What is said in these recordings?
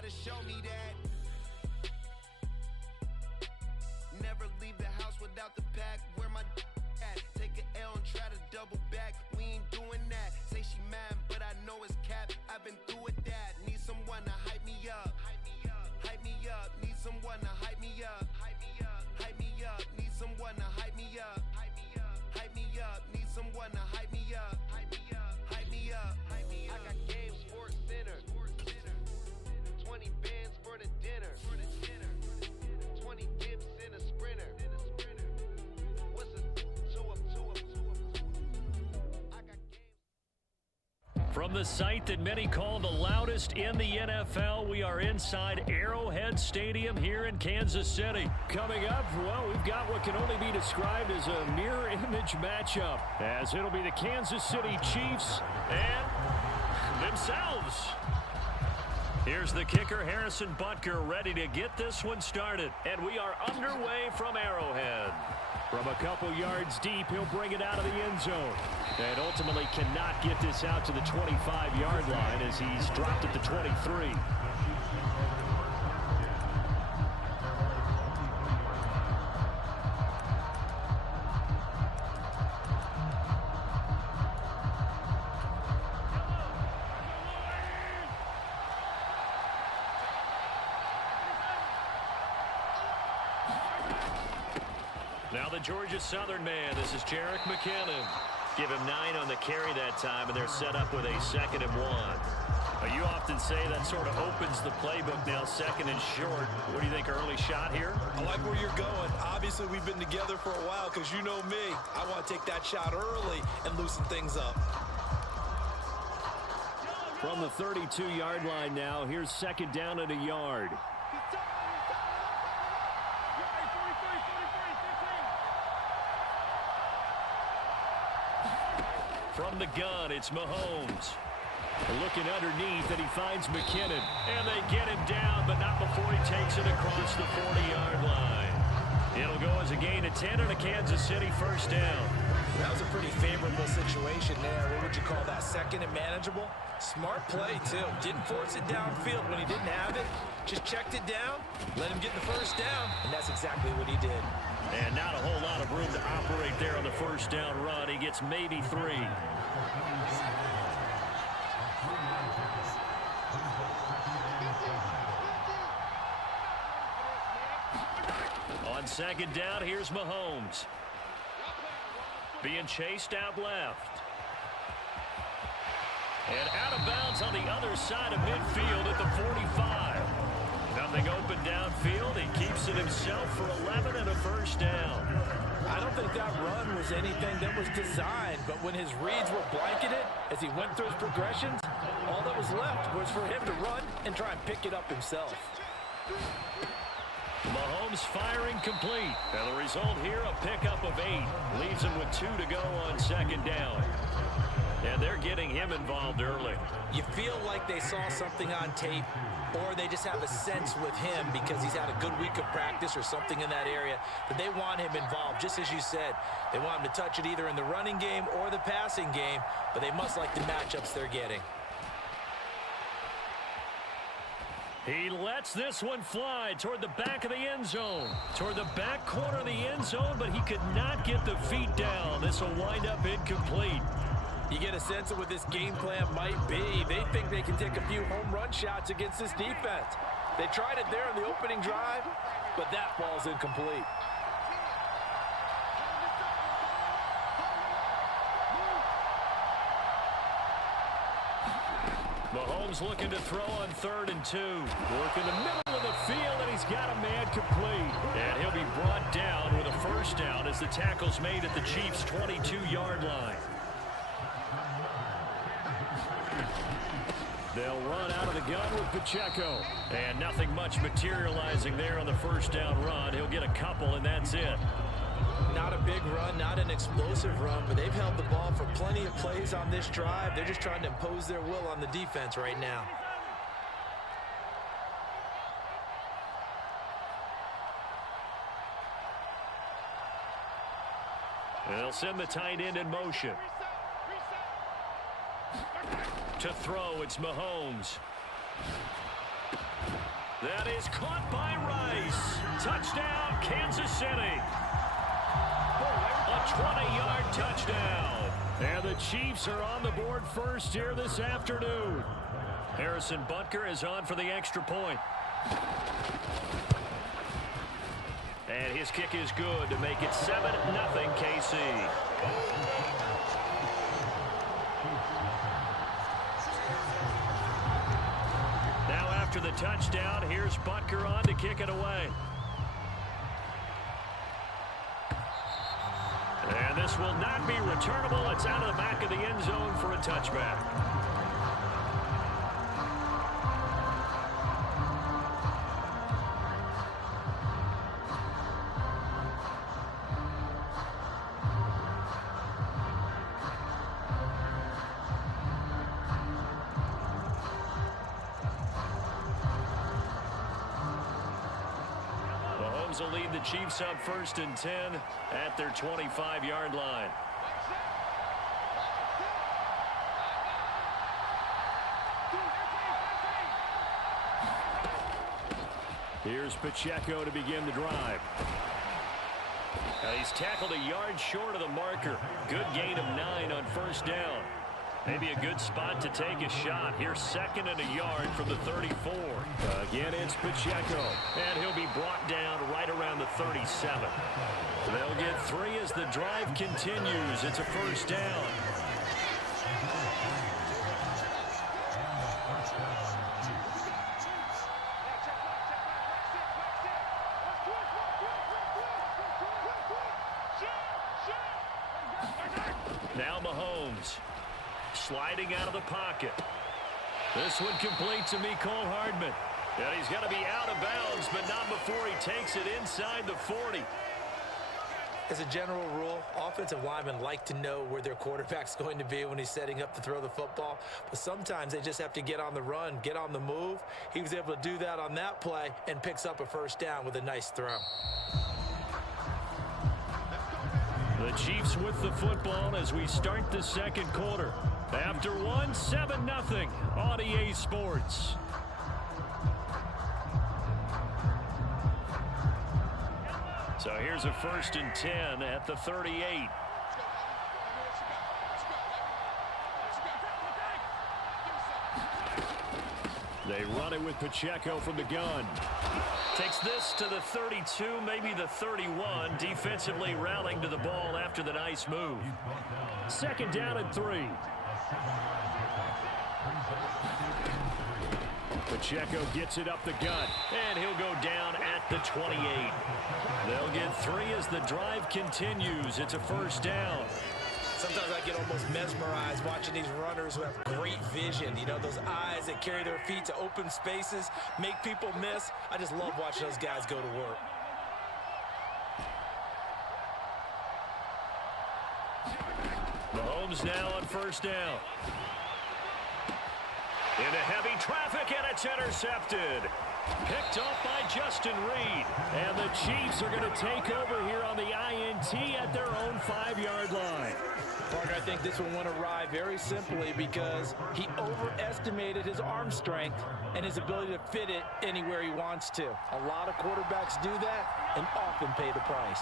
try to show me that. Never leave the house without the pack. Where my at? Take an L and try to double back. We ain't doing that. Say she mad, but I know it's cap. I've been through with that. Need someone to hype me up. Hype me up. Need someone to hype me up. Hype me up. Need someone to hype me up. Hype me up. Need someone to hype me up. Hype me up. I got game sports center. 20 bands for the dinner. 20 dips in a sprinter. What's a two up? I got game. From the site that many call the loudest in the NFL, we are inside Arrowhead Stadium here in Kansas City. Coming up, well, we've got what can only be described as a mirror image matchup, as it'll be the Kansas City Chiefs and themselves. Here's the kicker, Harrison Butker, ready to get this one started. And we are underway from Arrowhead. From a couple yards deep, he'll bring it out of the end zone. And ultimately cannot get this out to the 25-yard line as he's dropped at the 23. Now the Georgia Southern man, this is Jerick McKinnon. Give him 9 on the carry that time, and they're set up with a 2nd and 1. You often say that sort of opens the playbook now, 2nd and short. What do you think, early shot here? I like where you're going. Obviously, we've been together for a while because you know me. I want to take that shot early and loosen things up. From the 32-yard line now, here's 2nd down and a yard. From the gun, it's Mahomes. Looking underneath, and he finds McKinnon. And they get him down, but not before he takes it across the 40-yard line. It'll go as a gain of 10 and a Kansas City first down. That was a pretty favorable situation there. What would you call that? 2nd and manageable? Smart play, too. Didn't force it downfield when he didn't have it. Just checked it down, let him get the first down, and that's exactly what he did. And not a whole lot of room to operate there on the first down run. He gets maybe 3. On 2nd down, here's Mahomes. Being chased out left. And out of bounds on the other side of midfield at the 45. Nothing open downfield. He keeps it himself for 11 and a first down. I don't think that run was anything that was designed, but when his reads were blanketed as he went through his progressions, all that was left was for him to run and try and pick it up himself. Mahomes firing complete. And the result here, a pickup of 8. Leaves him with 2 to go on 2nd down. And they're getting him involved early. You feel like they saw something on tape, or they just have a sense with him because he's had a good week of practice or something in that area that they want him involved. Just as you said, they want him to touch it either in the running game or the passing game, but they must like the matchups they're getting. He lets this one fly toward the back of the end zone. Toward the back corner of the end zone, but he could not get the feet down. This will wind up incomplete. You get a sense of what this game plan might be. They think they can take a few home run shots against this defense. They tried it there in the opening drive, but that falls incomplete. Mahomes looking to throw on 3rd and 2. Work in the middle of the field, and he's got a man complete. And he'll be brought down with a first down as the tackle's made at the Chiefs' 22-yard line. They'll run out of the gun with Pacheco. And nothing much materializing there on the first down run. He'll get a couple, and that's it. Not a big run, not an explosive run, but they've held the ball for plenty of plays on this drive. They're just trying to impose their will on the defense right now. They'll send the tight end in motion. To throw, it's Mahomes. That is caught by Rice. Touchdown, Kansas City. A 20-yard touchdown. And the Chiefs are on the board first here this afternoon. Harrison Butker is on for the extra point. And his kick is good to make it 7-0 KC. Now after the touchdown, here's Butker on to kick it away. And this will not be returnable. It's out of the back of the end zone for a touchback. Mahomes will lead the Chiefs up 1st and 10 at their 25-yard line. Here's Pacheco to begin the drive. Now he's tackled a yard short of the marker. Good gain of 9 on 1st down. Maybe a good spot to take a shot. Here's 2nd and a yard from the 34. Again, it's Pacheco. And he'll be brought down right around the 37. They'll get 3 as the drive continues. It's a 1st down. Now Mahomes. Sliding out of the pocket. This one complete to Mecole Hardman. And he's going to be out of bounds, but not before he takes it inside the 40. As a general rule, offensive linemen like to know where their quarterback's going to be when he's setting up to throw the football. But sometimes they just have to get on the run, get on the move. He was able to do that on that play and picks up a 1st down with a nice throw. The Chiefs with the football as we start the 2nd quarter. After 1, 7-0 on EA Sports. So here's a 1st and 10 at the 38. They run it with Pacheco from the gun. Takes this to the 32, maybe the 31. Defensively rallying to the ball after the nice move. 2nd down and 3. Pacheco gets it up the gut, and he'll go down at the 28. They'll get 3 as the drive continues. It's a 1st down. Sometimes I get almost mesmerized watching these runners who have great vision. You know, those eyes that carry their feet to open spaces, make people miss. I just love watching those guys go to work. Mahomes now on 1st down. Into heavy traffic, and it's intercepted. Picked off by Justin Reed. And the Chiefs are going to take over here on the INT at their own 5-yard line. Partner, I think this one went awry very simply because he overestimated his arm strength and his ability to fit it anywhere he wants to. A lot of quarterbacks do that and often pay the price.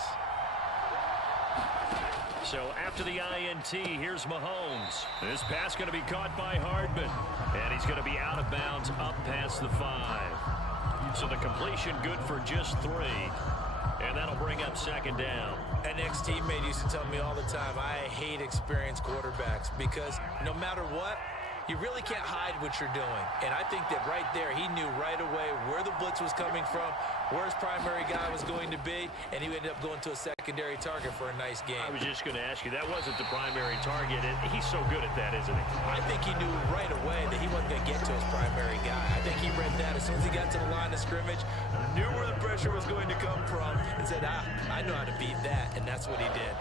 So after the INT, here's Mahomes. This pass going to be caught by Hardman. And he's going to be out of bounds up past the 5. So the completion good for just 3. And that'll bring up 2nd down. An ex-teammate used to tell me all the time, I hate experienced quarterbacks because no matter what, you really can't hide what you're doing. And I think that right there, he knew right away where the blitz was coming from, where his primary guy was going to be, and he ended up going to a secondary target for a nice game. I was just going to ask you, that wasn't the primary target, and he's so good at that, isn't he? I think he knew right away that he wasn't going to get to his primary guy. I think he read that as soon as he got to the line of scrimmage, knew where the pressure was going to come from, and said, I know how to beat that, and that's what he did.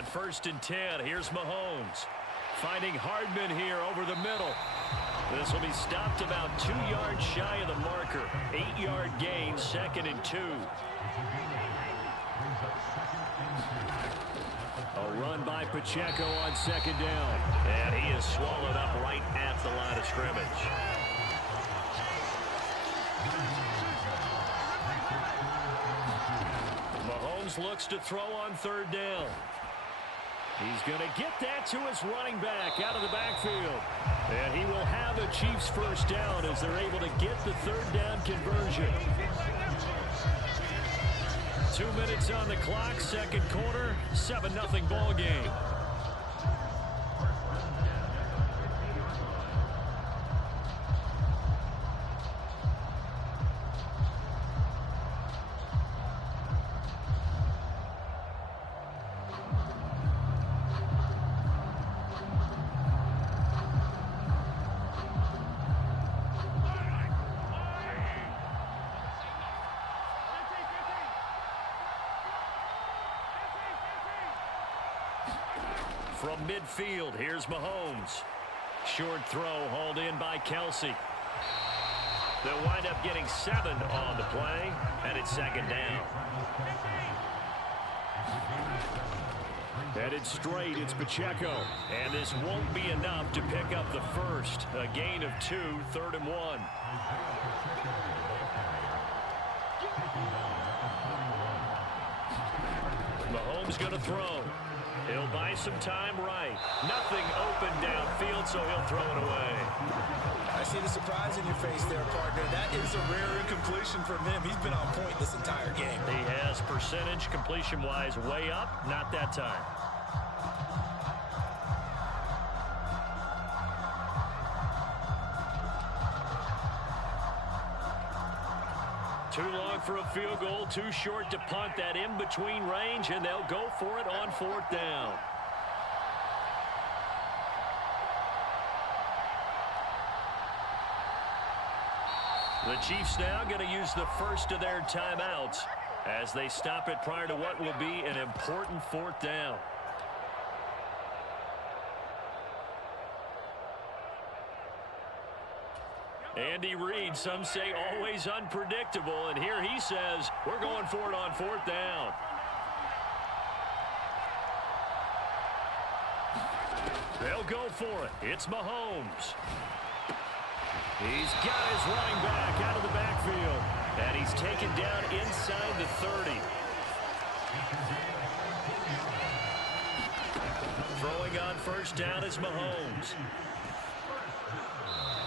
On 1st and 10, here's Mahomes. Finding Hardman here over the middle. This will be stopped about 2 yards shy of the marker. 8-yard 2. A run by Pacheco on 2nd down. And he is swallowed up right at the line of scrimmage. Mahomes looks to throw on 3rd down. He's going to get that to his running back out of the backfield. And he will have a Chiefs 1st down as they're able to get the 3rd down conversion. 2 minutes on the clock, 2nd quarter, 7-0 ball game. From midfield, here's Mahomes. Short throw hauled in by Kelsey. They'll wind up getting 7 on the play, and it's 2nd down. Headed straight, it's Pacheco. And this won't be enough to pick up the first. A gain of 2, 3rd and 1. Mahomes going to throw. He'll buy some time right. Nothing open downfield, so he'll throw it away. I see the surprise in your face there, partner. That is a rare incompletion from him. He's been on point this entire game. He has percentage completion-wise way up. Not that time. Too long for a field goal, too short to punt. That in between range, and they'll go for it on 4th down. The Chiefs now going to use the first of their timeouts as they stop it prior to what will be an important 4th down. Andy Reid, some say always unpredictable, and here he says we're going for it on 4th down. They'll go for it. It's Mahomes. He's got his running back out of the backfield, and he's taken down inside the 30. Throwing on 1st down is Mahomes.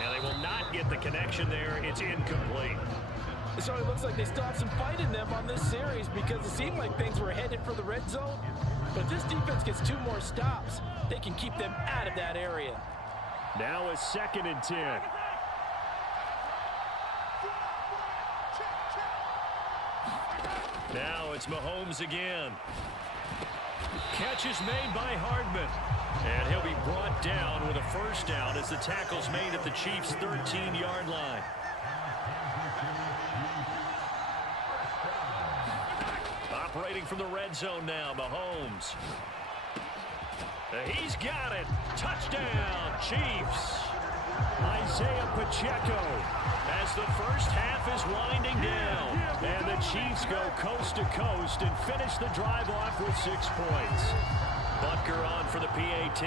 And they will not get the connection there. It's incomplete. It certainly looks like they still have some fight in them on this series because it seemed like things were headed for the red zone. But if this defense gets 2 more stops, they can keep them out of that area. Now a 2nd and 10. Now it's Mahomes again. Catch is made by Hardman. And he'll be brought down with a 1st down as the tackle's made at the Chiefs' 13-yard line. Operating from the red zone now, Mahomes. He's got it. Touchdown, Chiefs. Isaiah Pacheco as the first half is winding down. And the Chiefs go coast to coast and finish the drive off with 6 points. Butker on for the PAT.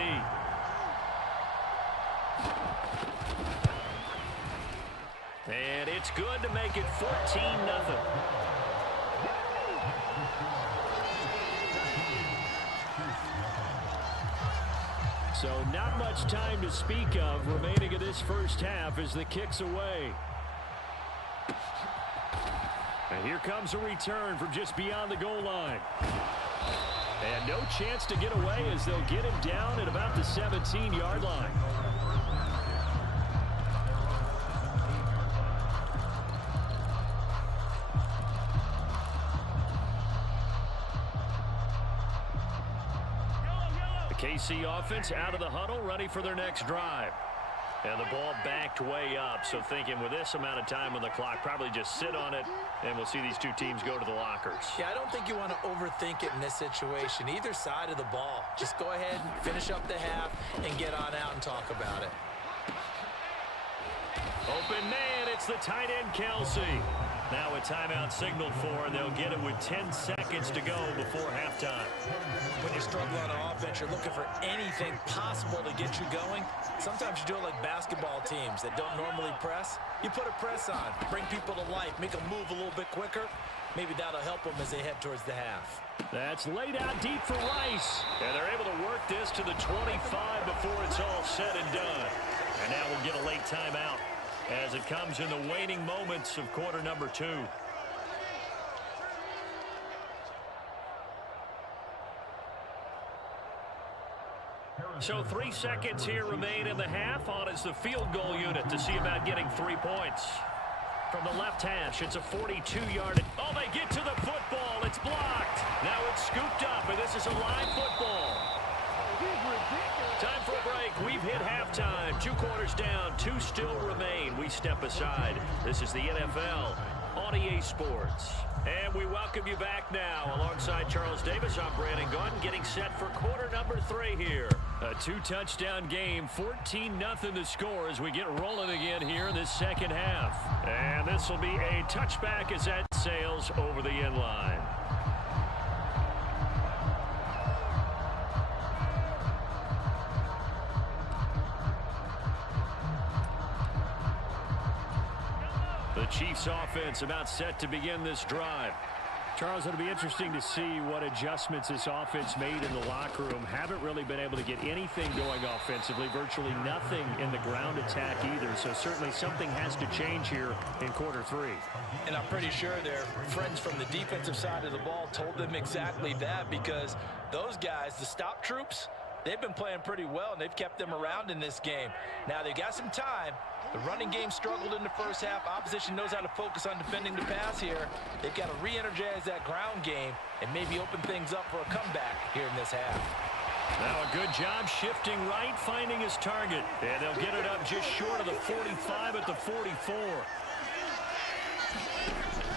And it's good to make it 14-0. So not much time to speak of remaining in this first half as the kick's away. And here comes a return from just beyond the goal line. And no chance to get away as they'll get him down at about the 17-yard line. The KC offense out of the huddle, ready for their next drive. And the ball backed way up, so thinking with this amount of time on the clock, probably just sit on it, and we'll see these two teams go to the lockers. Yeah, I don't think you want to overthink it in this situation. Either side of the ball. Just go ahead and finish up the half and get on out and talk about it. Open man, It's the tight end, Kelsey. Now a timeout signaled for, and they'll get it with 10 seconds to go before halftime. When you struggle on offense, you're looking for anything possible to get you going. Sometimes you do it like basketball teams that don't normally press. You put a press on, bring people to life, make them move a little bit quicker. Maybe that'll help them as they head towards the half. That's laid out deep for Rice. And they're able to work this to the 25 before it's all said and done. And now we'll get a late timeout as it comes in the waning moments of quarter number 2. So 3 seconds here remain in the half. On is the field goal unit to see about getting 3 points. From the left hash, it's a 42-yard. Oh, they get to the football. It's blocked. Now it's scooped up, and this is a live football. Time for a break. We've hit halftime. 2 quarters down. 2 still remain. We step aside. This is the NFL on EA Sports. And we welcome you back now. Alongside Charles Davis, I'm Brandon Gaudin, getting set for quarter number 3 here. A 2-touchdown game, 14-0 the score as we get rolling again here in this second half. And this will be a touchback as that sails over the end line. The Chiefs offense about set to begin this drive. Charles, it'll be interesting to see what adjustments this offense made in the locker room. Haven't really been able to get anything going offensively, virtually nothing in the ground attack either. So certainly something has to change here in quarter 3. And I'm pretty sure their friends from the defensive side of the ball told them exactly that, because those guys, the stop troops, they've been playing pretty well, and they've kept them around in this game. Now, they've got some time. The running game struggled in the first half. Opposition knows how to focus on defending the pass here. They've got to re-energize that ground game and maybe open things up for a comeback here in this half. Now a good job shifting right, finding his target. And they'll get it up just short of the 45 at the 44.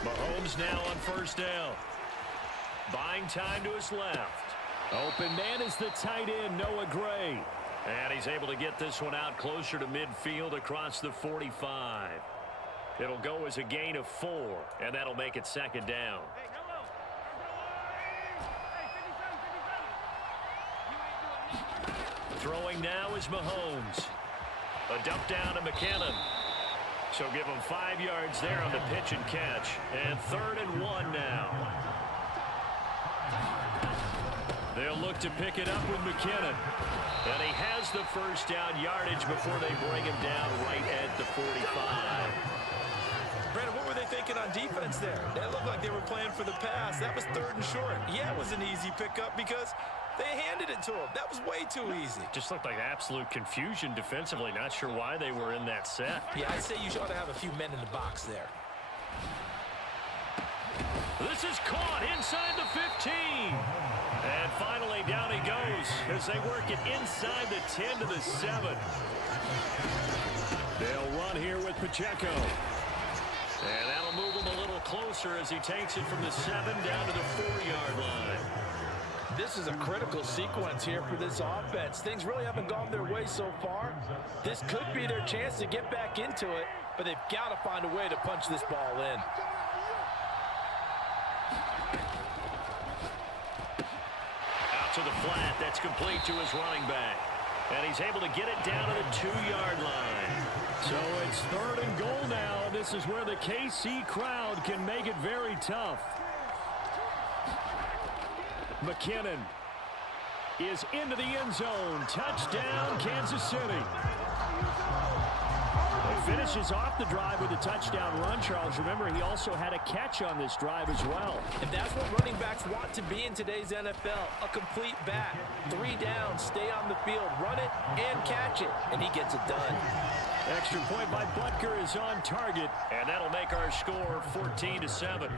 Mahomes now on first down. Buying time to his left. Open man is the tight end, Noah Gray. And he's able to get this one out closer to midfield across the 45. It'll go as a gain of 4, and that'll make it second down. Throwing now is Mahomes. A dump down to McKinnon. So give him 5 yards there on the pitch and catch. And 3rd and 1 now. They'll look to pick it up with McKinnon. And he has the first down yardage before they bring him down right at the 45. Brandon, what were they thinking on defense there? They looked like they were playing for the pass. That was 3rd and short. Yeah, it was an easy pickup because they handed it to him. That was way too easy. Just looked like absolute confusion defensively. Not sure why they were in that set. Yeah, I'd say you ought to have a few men in the box there. This is caught inside the 15. And finally down he goes as they work it inside the 10 to the 7. They'll run here with Pacheco. And that'll move him a little closer as he takes it from the 7 down to the 4-yard line. This is a critical sequence here for this offense. Things really haven't gone their way so far. This could be their chance to get back into it, but they've got to find a way to punch this ball in. To the flat, that's complete to his running back. And he's able to get it down to the 2-yard line. So it's 3rd and goal now. This is where the KC crowd can make it very tough. McKinnon is into the end zone. Touchdown, Kansas City. He finishes off the drive with a touchdown run, Charles. Remember, he also had a catch on this drive as well. And that's what running backs want to be in today's NFL, a complete back. 3 downs, stay on the field, run it, and catch it, and he gets it done. Extra point by Butker is on target, and that'll make our score 14-7.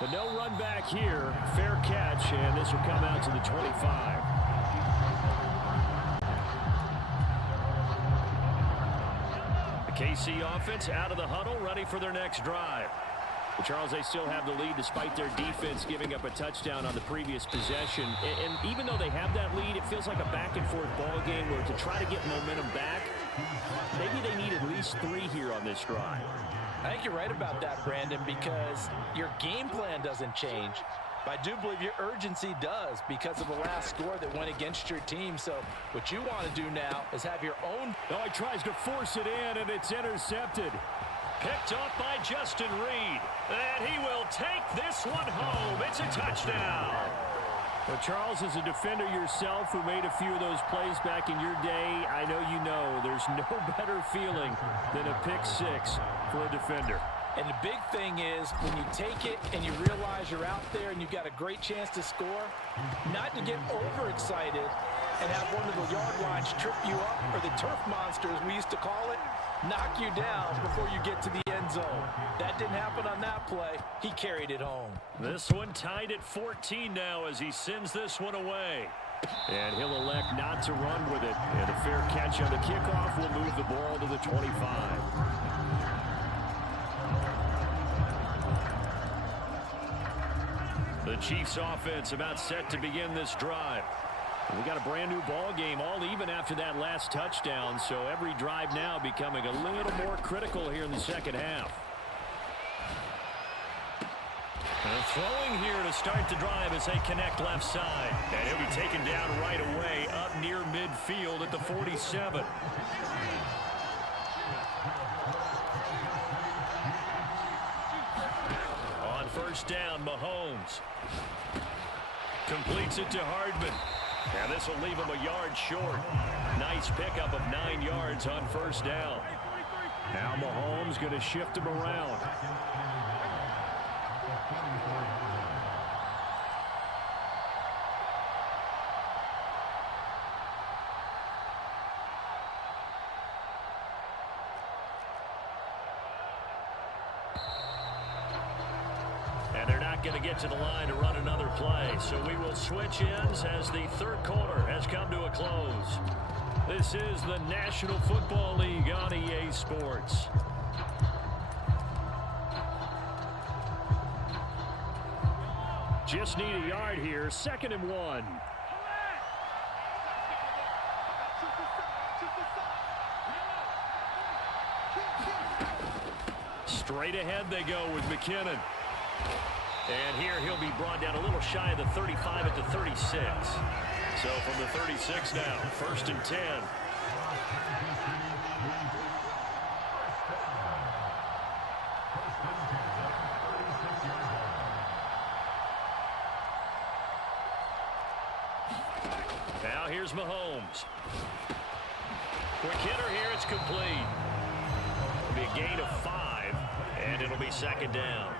But no run back here. Fair catch, and this will come out to the 25. The KC offense out of the huddle, ready for their next drive. Well, Charles, they still have the lead despite their defense giving up a touchdown on the previous possession. And even though they have that lead, it feels like a back-and-forth ball game where to try to get momentum back, maybe they need at least 3 here on this drive. I think you're right about that, Brandon, because your game plan doesn't change. But I do believe your urgency does because of the last score that went against your team. So what you want to do now is have your own. Oh, he tries to force it in, and it's intercepted. Picked off by Justin Reed. And he will take this one home. It's a touchdown. Well, Charles, as a defender yourself who made a few of those plays back in your day, I know you know there's no better feeling than a pick 6 for a defender. And the big thing is when you take it and you realize you're out there and you've got a great chance to score, not to get overexcited and have one of the yard lines trip you up, or the turf monsters we used to call it, knock you down before you get to the end zone. That didn't happen on that play. He carried it home. This one tied at 14 now as he sends this one away. And he'll elect not to run with it. And a fair catch on the kickoff will move the ball to the 25. The Chiefs offense about set to begin this drive. We got a brand new ball game, all even after that last touchdown, so every drive now becoming a little more critical here in the second half. And throwing here to start the drive as they connect left side. And he'll be taken down right away up near midfield at the 47. On first down, Mahomes completes it to Hardman. And this will leave him a yard short. Nice pickup of 9 yards on first down. Now Mahomes going to shift him around. And they're not going to get to the line to run another play. So we will switch ends as the third quarter has come to a close. This is the National Football League on EA Sports. Just need a yard here. 2nd and 1. Straight ahead they go with McKinnon. And here he'll be brought down a little shy of the 35 at the 36. So from the 36 now, 1st and 10. Now here's Mahomes. Quick hitter here, it's complete. It'll be a gain of 5, and it'll be 2nd down.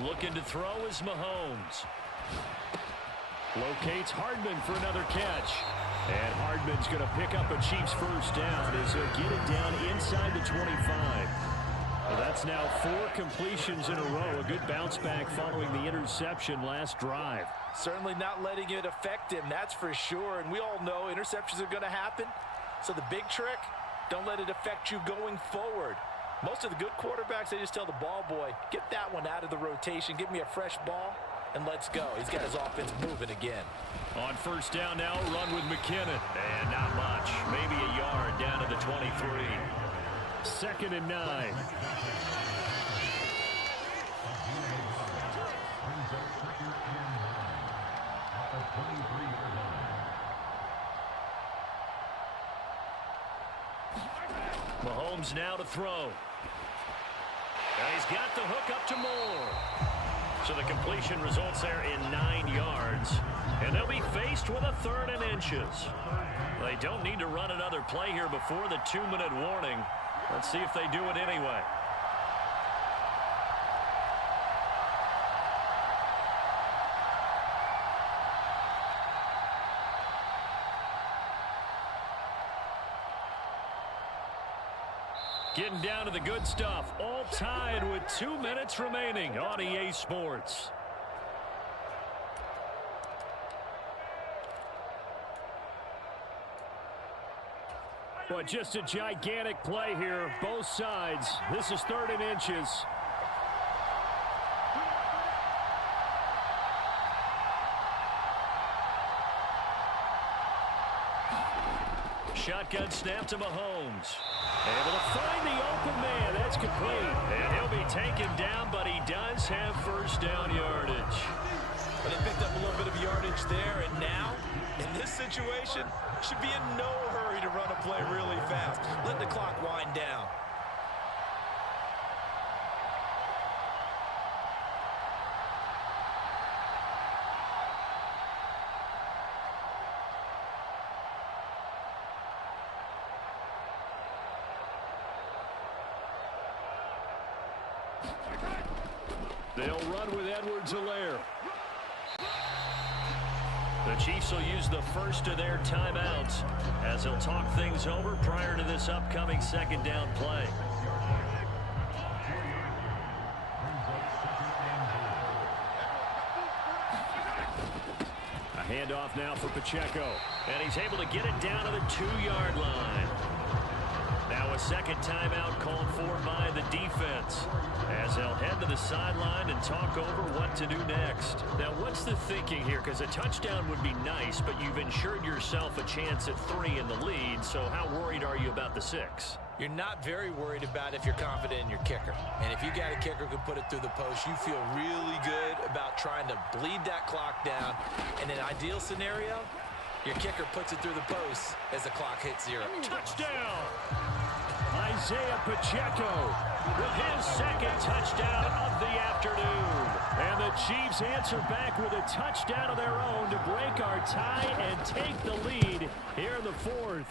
Looking to throw is Mahomes. Locates Hardman for another catch. And Hardman's going to pick up a Chiefs first down as he'll get it down inside the 25. Well, that's now 4 completions in a row. A good bounce back following the interception last drive. Certainly not letting it affect him, that's for sure. And we all know interceptions are going to happen. So the big trick, don't let it affect you going forward. Most of the good quarterbacks, they just tell the ball boy, get that one out of the rotation, give me a fresh ball, and let's go. He's got his offense moving again. On first down now, run with McKinnon. And not much. Maybe a yard down to the 23. 2nd and 9. Mahomes now to throw. And he's got the hook up to Moore. So the completion results there in 9 yards. And they'll be faced with a 3rd and inches. They don't need to run another play here before the 2-minute warning. Let's see if they do it anyway. Getting down to the good stuff. All tied with 2 minutes remaining on EA Sports. But just a gigantic play here, both sides. This is 3rd and inches. Shotgun snap to Mahomes. Able to find the open man. That's complete. And he'll be taken down, but he does have first down yardage. But they picked up a little bit of yardage there, and now, in this situation, should be in no hurry to run a play really fast. Let the clock wind down. They'll run with Edwards-Helaire. The Chiefs will use the first of their timeouts as they'll talk things over prior to this upcoming 2nd down play. A handoff now for Pacheco. And he's able to get it down to the 2-yard line. Now a 2nd timeout called for by the defense as they'll head to the sideline and talk over what to do next. Now, what's the thinking here? Because a touchdown would be nice, but you've ensured yourself a chance at 3 in the lead, so how worried are you about the 6? You're not very worried about if you're confident in your kicker. And if you got a kicker who can put it through the post, you feel really good about trying to bleed that clock down. In an ideal scenario, your kicker puts it through the post as the clock hits 0. Touchdown! Isaiah Pacheco with his 2nd touchdown of the afternoon. And the Chiefs answer back with a touchdown of their own to break our tie and take the lead here in the 4th.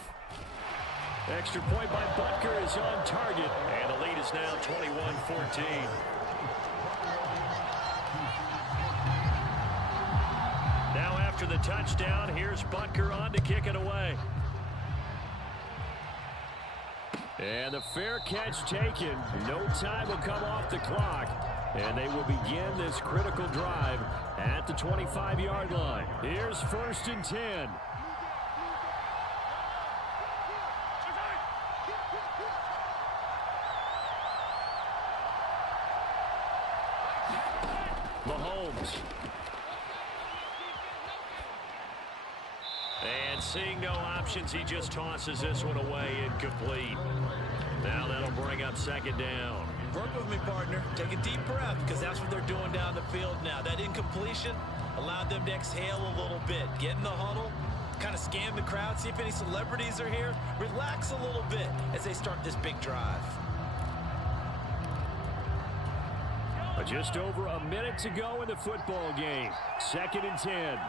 Extra point by Butker is on target, and the lead is now 21-14. Now after the touchdown, here's Butker on to kick it away. And the fair catch taken. No time will come off the clock. And they will begin this critical drive at the 25-yard line. Here's 1st and 10. Mahomes. And seeing no options, he just tosses this one away incomplete. Now that'll bring up 2nd down. Work with me, partner. Take a deep breath, because that's what they're doing down the field now. That incompletion allowed them to exhale a little bit. Get in the huddle, kind of scan the crowd, see if any celebrities are here. Relax a little bit as they start this big drive. Just over a minute to go in the football game. 2nd and 10.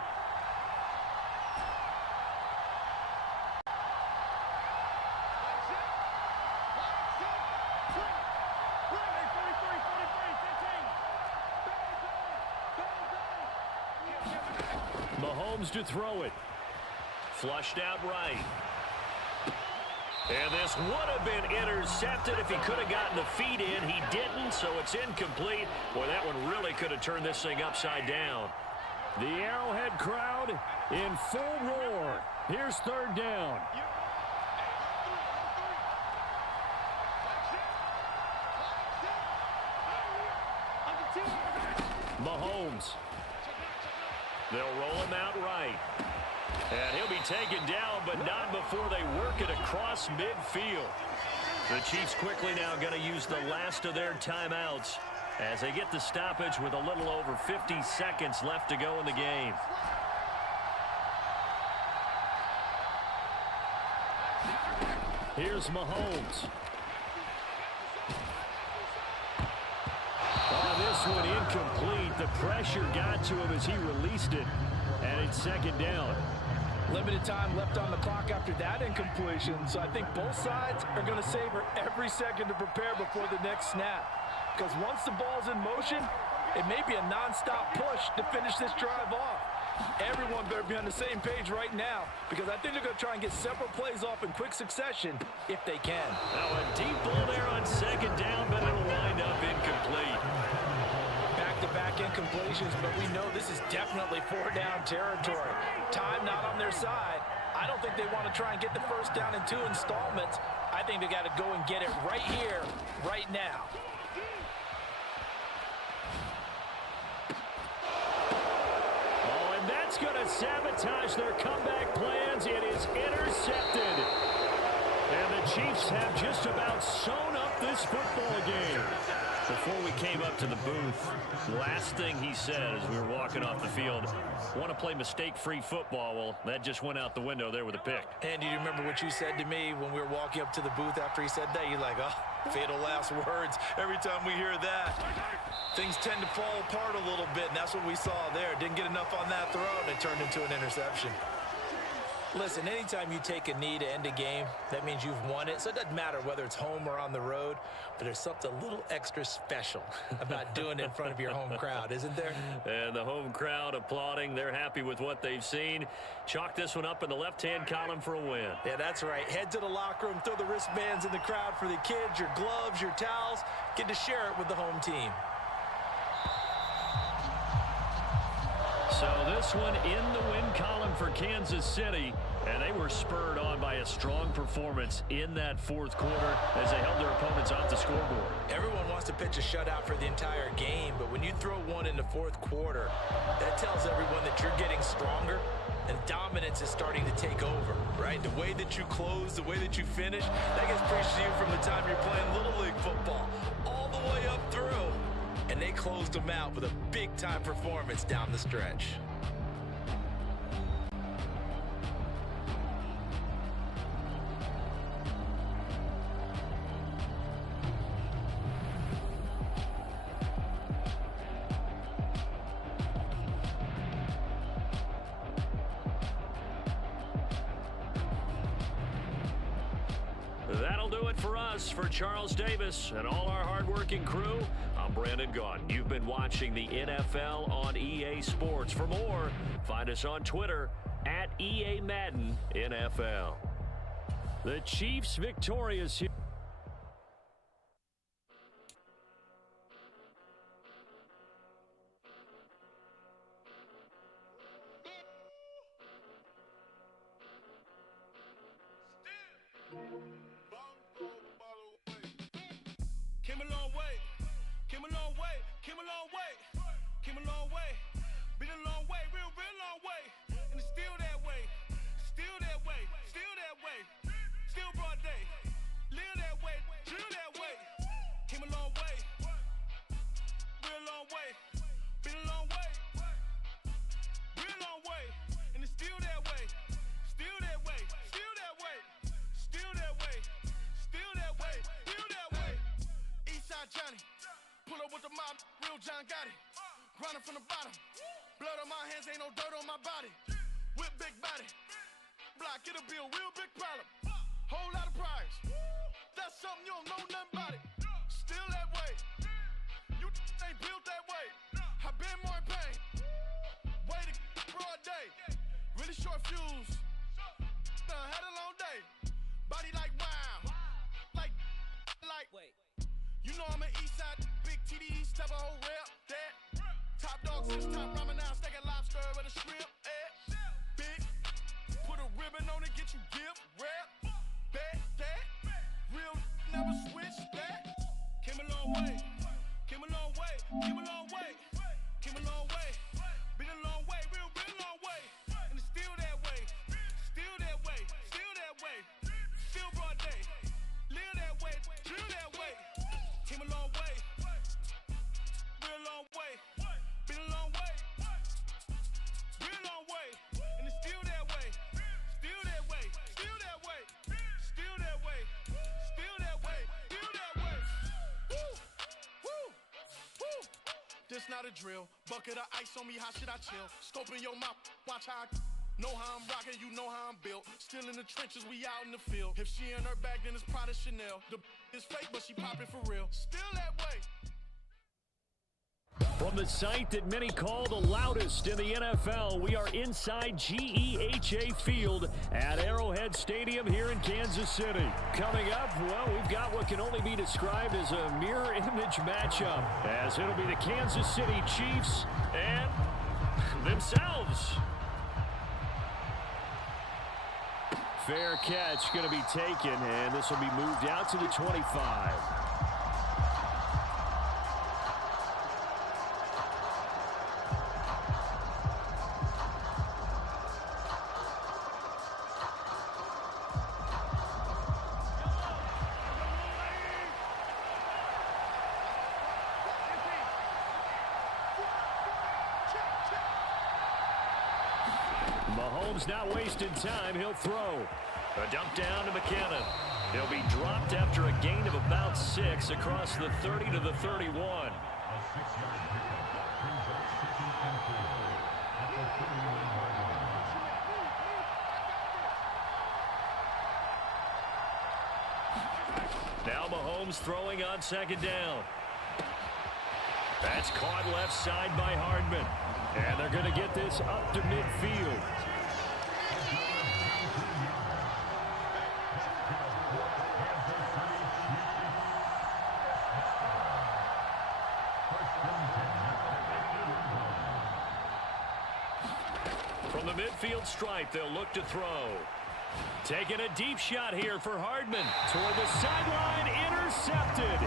Mahomes to throw it. Flushed out right. And this would have been intercepted if he could have gotten the feet in. He didn't, so it's incomplete. Boy, that one really could have turned this thing upside down. The Arrowhead crowd in full roar. Here's 3rd down. Mahomes. They'll roll him out right. And he'll be taken down, but not before they work it across midfield. The Chiefs quickly now going to use the last of their timeouts as they get the stoppage with a little over 50 seconds left to go in the game. Here's Mahomes. This one incomplete. The pressure got to him as he released it. And it's 2nd down. Limited time left on the clock after that incompletion, so I think both sides are going to savor every second to prepare before the next snap. Because once the ball's in motion, it may be a non-stop push to finish this drive off. Everyone better be on the same page right now, because I think they're going to try and get several plays off in quick succession if they can. Now a deep ball there on second down, but it'll wind up incomplete. Back-to-back incompletions, but we know this is definitely four-down territory. Time not on their side. I don't think they want to try and get the first down in 2 installments. I think they got to go and get it right here, right now. Oh, and that's going to sabotage their comeback plans. It is intercepted. And the Chiefs have just about sewn up this football game. Before we came up to the booth, last thing he said as we were walking off the field, want to play mistake-free football. Well, that just went out the window there with a pick. And do you remember what you said to me when we were walking up to the booth after he said that? You're like, oh, fatal last words. Every time we hear that, things tend to fall apart a little bit, and that's what we saw there. Didn't get enough on that throw, and it turned into an interception. Listen, anytime you take a knee to end a game, that means you've won it. So it doesn't matter whether it's home or on the road, but there's something a little extra special about doing it in front of your home crowd, isn't there? And the home crowd applauding. They're happy with what they've seen. Chalk this one up in the left-hand column for a win. Yeah, that's right. Head to the locker room, throw the wristbands in the crowd for the kids, your gloves, your towels. Get to share it with the home team. So this one in the win column for Kansas City, and they were spurred on by a strong performance in that fourth quarter as they held their opponents off the scoreboard. Everyone wants to pitch a shutout for the entire game, but when you throw one in the fourth quarter, that tells everyone that you're getting stronger and dominance is starting to take over, right? The way that you close, the way that you finish, that gets preached to you from the time you're playing Little League football all the way up through. And they closed them out with a big-time performance down the stretch. That'll do it for us. For Charles Davis and all our hardworking crew, I'm Brandon Gaughan. You've been watching the NFL on EA Sports. For more, find us on Twitter at EA Madden NFL. The Chiefs victorious here. Came a long way, came a long way, came a long way, came a long way, been a long way, real long way, and it's still that way, still that way, still that way, still broad day, live that way, drill that way, came a long way, real long way, been a long way, real long way, and it's still that way, still that way, still that way, still that way, still that way, still that way. Eastside Johnny, pull up with the mob, real John Gotti. Grinding from the bottom, blood on my hands, ain't no dirt on my body. With big body, block, get a bill, real big problem. Whole lot of prize, that's something you don't know nothing about it. Still that way, you ain't built that way. I been more in pain, way to broad day. Really short fuse, had a long day. Body like wow, like. Wait. You know I'm an Eastside, big TDE, step a whole rep, that. Top dog, 6 top ramen now, steak and lobster with a shrimp, big, put a ribbon on it, get you gift, rap, bet, that. Real, never switch, that. Came a long way, came a long way, came a long way, came a long way. Been a long way, real long way. And it's still that way, still that way, still that way. Still broad day, live that way, drill that way. Came a long way, real long way, been a long way, real long way, and it's still that way, still that way, still that way, still that way, still that way, still that way. Woo, woo, woo. This not a drill, bucket of ice on me, how should I chill? Scope in your mouth, watch how I know how I'm rocking, you know how I'm built. Still in the trenches, we out in the field. If she in her bag, then it's Prada Chanel. The is fake, but she popping for real. Still that way. From From the site that many call the loudest in the NFL, we are inside GEHA Field at Arrowhead Stadium here in Kansas City. Coming up, well, we've got what can only be described as a mirror image matchup, as it'll be the Kansas City Chiefs and themselves. Fair catch going to be taken, and this will be moved out to the 25. Mahomes not wasting time. He'll throw. A dump down to McKinnon. He'll be dropped after a gain of about 6 across the 30 to the 31. Now Mahomes throwing on second down. That's caught left side by Hardman. And they're going to get this up to midfield. From the midfield stripe, they'll look to throw. Taking a deep shot here for Hardman. Toward the sideline, intercepted.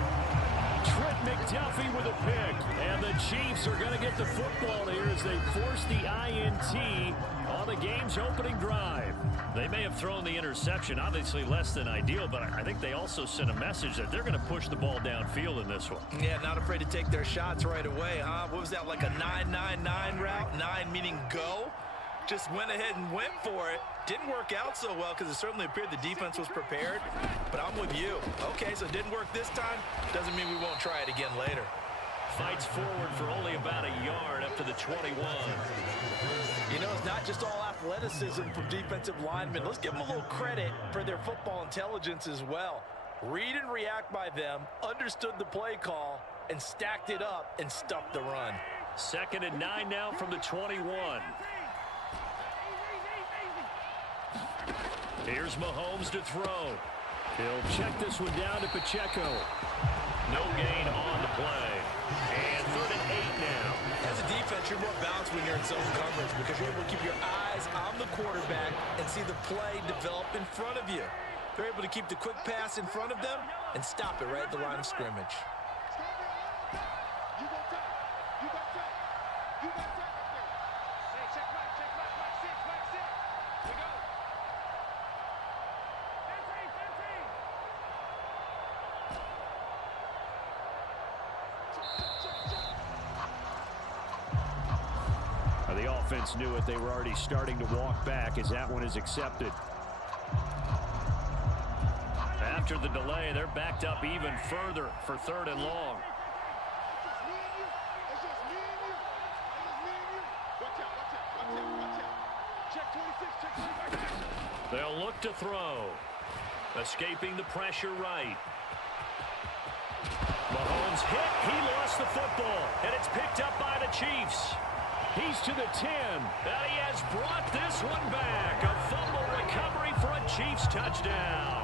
Trent McDuffie with a pick. And the Chiefs are going to get the football here as they force the INT on the game's opening drive. They may have thrown the interception, obviously less than ideal, but I think they also sent a message that they're going to push the ball downfield in this one. Yeah, not afraid to take their shots right away, huh? What was that, like a 9-9-9 route? 9 meaning go? Just went ahead and went for it. Didn't work out so well because it certainly appeared the defense was prepared. But I'm with you. Okay, so it didn't work this time. Doesn't mean we won't try it again later. Fights forward for only about a yard up to the 21. You know, it's not just all athleticism from defensive linemen. Let's give them a little credit for their football intelligence as well. Read and react by them, understood the play call, and stacked it up and stuffed the run. 2nd and 9 now from the 21. Here's Mahomes to throw. He'll check this one down to Pacheco. No gain on the play. And 3rd and 8 now. As a defense, you're more balanced when you're in zone coverage because you're able to keep your eyes on the quarterback and see the play develop in front of you. They're able to keep the quick pass in front of them and stop it right at the line of scrimmage. The offense knew it. They were already starting to walk back as that one is accepted. After the delay, they're backed up even further for 3rd and long. They'll look to throw. Escaping the pressure right. Mahomes hit. He lost the football. And it's picked up by the Chiefs. He's to the 10, and he has brought this one back. A fumble recovery for a Chiefs touchdown.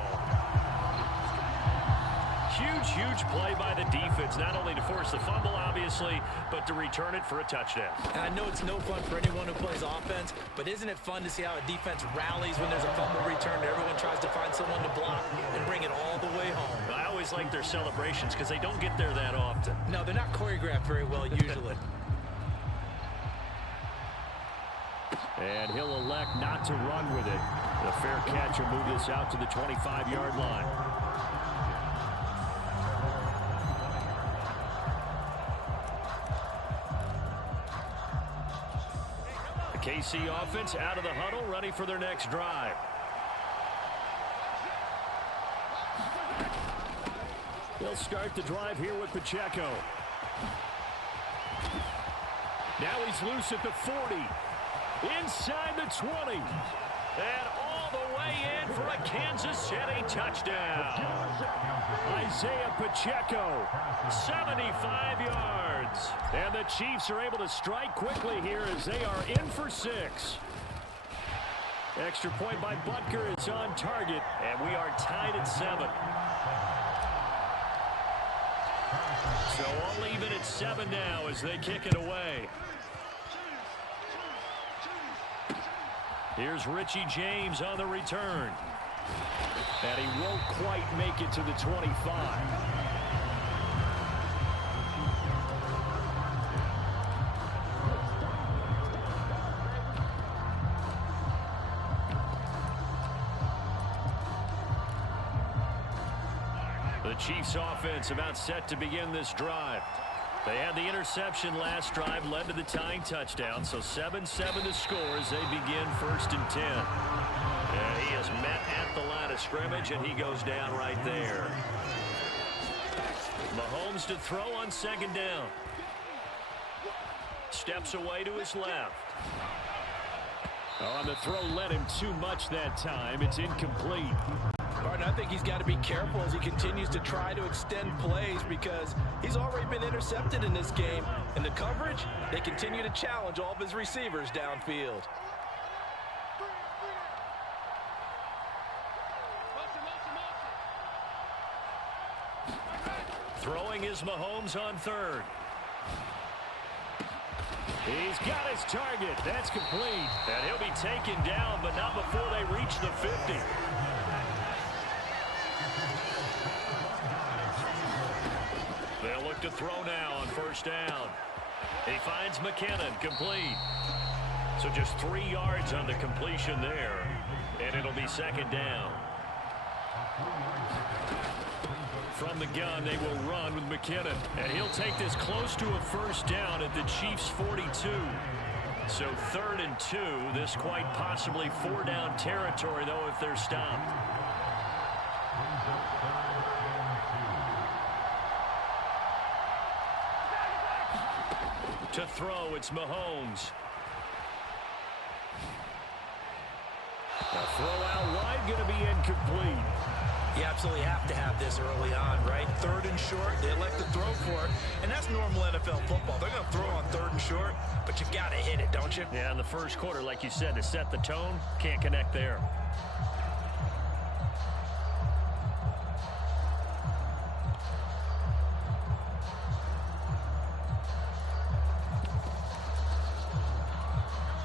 Huge play by the defense, not only to force the fumble, obviously, but to return it for a touchdown. And I know it's no fun for anyone who plays offense, but isn't it fun to see how a defense rallies when there's a fumble return and everyone tries to find someone to block and bring it all the way home? I always like their celebrations because they don't get there that often. No, they're not choreographed very well usually. And he'll elect not to run with it. The fair catch will move this out to the 25-yard line. The KC offense out of the huddle, ready for their next drive. They'll start the drive here with Pacheco. Now he's loose at the 40. Inside the 20. And all the way way in for a Kansas City touchdown. Isaiah Pacheco, 75 yards. And the Chiefs are able to strike quickly here as they are in for 6. Extra point by Butker is on target, and we are tied at 7. So all even at 7 now as they kick it away. Here's Richie James on the return. And he won't quite make it to the 25. The Chiefs offense about set to begin this drive. They had the interception last drive, led to the tying touchdown, so 7-7 to score as they begin 1st and 10. And he is met at the line of scrimmage, and he goes down right there. Mahomes to throw on 2nd down. Steps away to his left. On the throw, led him too much that time. It's incomplete. Martin, I think he's got to be careful as he continues to try to extend plays because he's already been intercepted in this game. And the coverage, they continue to challenge all of his receivers downfield. Throwing is Mahomes on 3rd. He's got his target. That's complete. And he'll be taken down, but not before they reach the 50. They'll look to throw now on 1st down. He finds McKinnon, complete. So just 3 yards on the completion there. And it'll be 2nd down. From the gun, they will run with McKinnon. And he'll take this close to a 1st down at the Chiefs' 42. So 3rd and 2. This quite possibly 4-down territory, though, if they're stopped. To throw, it's Mahomes. A throw out wide, going to be incomplete. You absolutely have to have this early on, right? 3rd and short, they elect to throw for it. And that's normal NFL football. They're going to throw on 3rd and short, but you've got to hit it, don't you? Yeah, in the first quarter, like you said, to set the tone, can't connect there.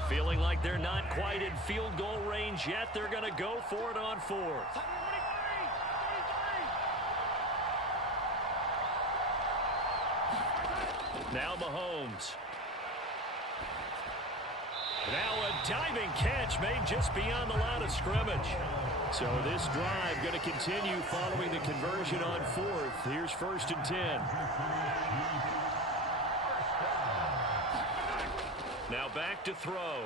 Feeling like they're not quite in field goal range yet. They're going to go for it on 4th. Now Mahomes. Now a diving catch made just beyond the line of scrimmage. So this drive going to continue following the conversion on 4th. Here's 1st and 10. Now back to throw.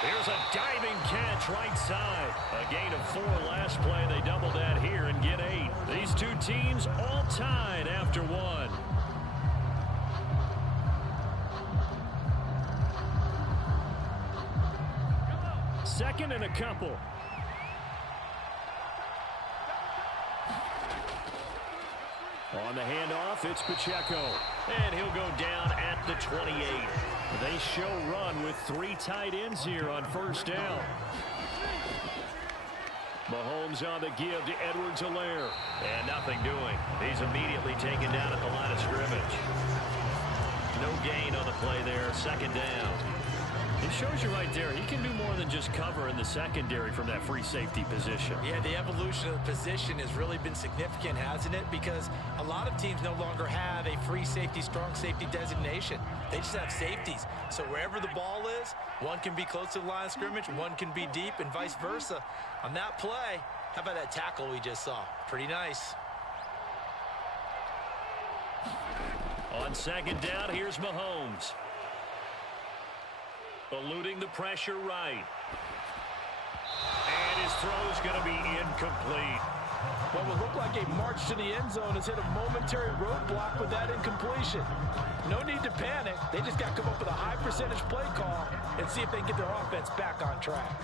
Here's a diving catch right side. A gain of 4 last play. They double that here and get 8. These two teams all tied after 1. Second and a couple. On the handoff, it's Pacheco. And he'll go down at the 28. They show run with 3 tight ends here on 1st down. Mahomes on the give to Edwards-Helaire. And nothing doing. He's immediately taken down at the line of scrimmage. No gain on the play there. 2nd down. It shows you right there, he can do more than just cover in the secondary from that free safety position. Yeah, the evolution of the position has really been significant, hasn't it? Because a lot of teams no longer have a free safety, strong safety designation. They just have safeties. So wherever the ball is, one can be close to the line of scrimmage, one can be deep, and vice versa. On that play, how about that tackle we just saw? Pretty nice. On 2nd down, here's Mahomes. Eluding the pressure right. And his throw's going to be incomplete. What would look like a march to the end zone has hit a momentary roadblock with that incompletion. No need to panic. They just got to come up with a high percentage play call and see if they can get their offense back on track.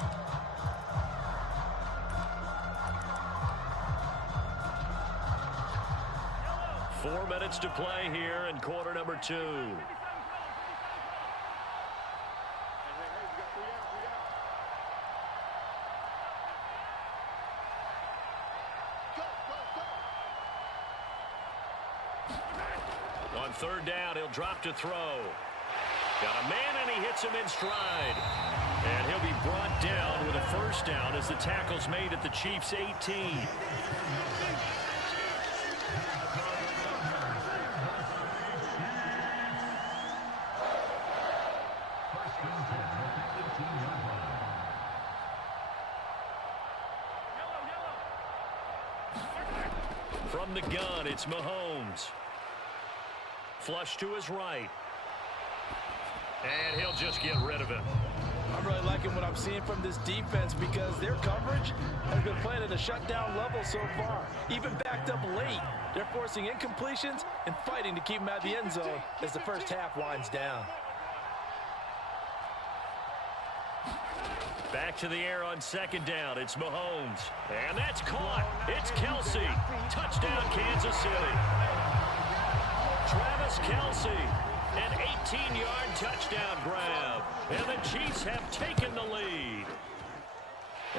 Four minutes to play here in quarter number 2. On third down, he'll drop to throw. Got a man, and he hits him in stride. And he'll be brought down with a first down as the tackle's made at the Chiefs' 18. From the gun, it's Mahomes. Flush to his right. And he'll just get rid of it. I'm really liking what I'm seeing from this defense because their coverage has been playing at a shutdown level so far. Even backed up late, they're forcing incompletions and fighting to keep them out of the end zone as the first half winds down. Back to the air on second down. It's Mahomes. And that's caught. It's Kelsey. Touchdown, Kansas City. Travis Kelsey. An 18-yard touchdown grab. And the Chiefs have taken the lead.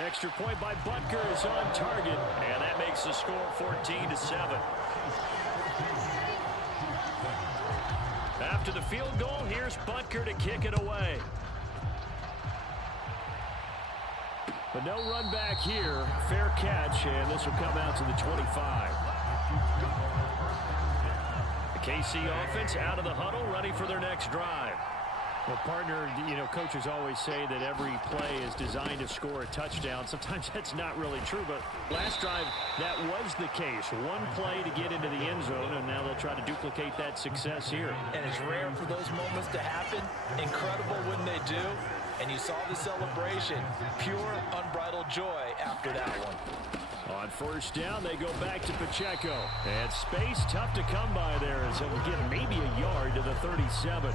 Extra point by Butker is on target. And that makes the score 14-7. After the field goal, here's Butker to kick it away. But no run back here. Fair catch, and this will come out to the 25. The KC offense out of the huddle, ready for their next drive. Well, partner, coaches always say that every play is designed to score a touchdown. Sometimes that's not really true, but last drive, that was the case. One play to get into the end zone, and now they'll try to duplicate that success here. And it's rare for those moments to happen. Incredible when they do. And you saw the celebration. Pure, unbridled joy after that one. On first down, they go back to Pacheco. And space tough to come by there as he'll get maybe a yard to the 37.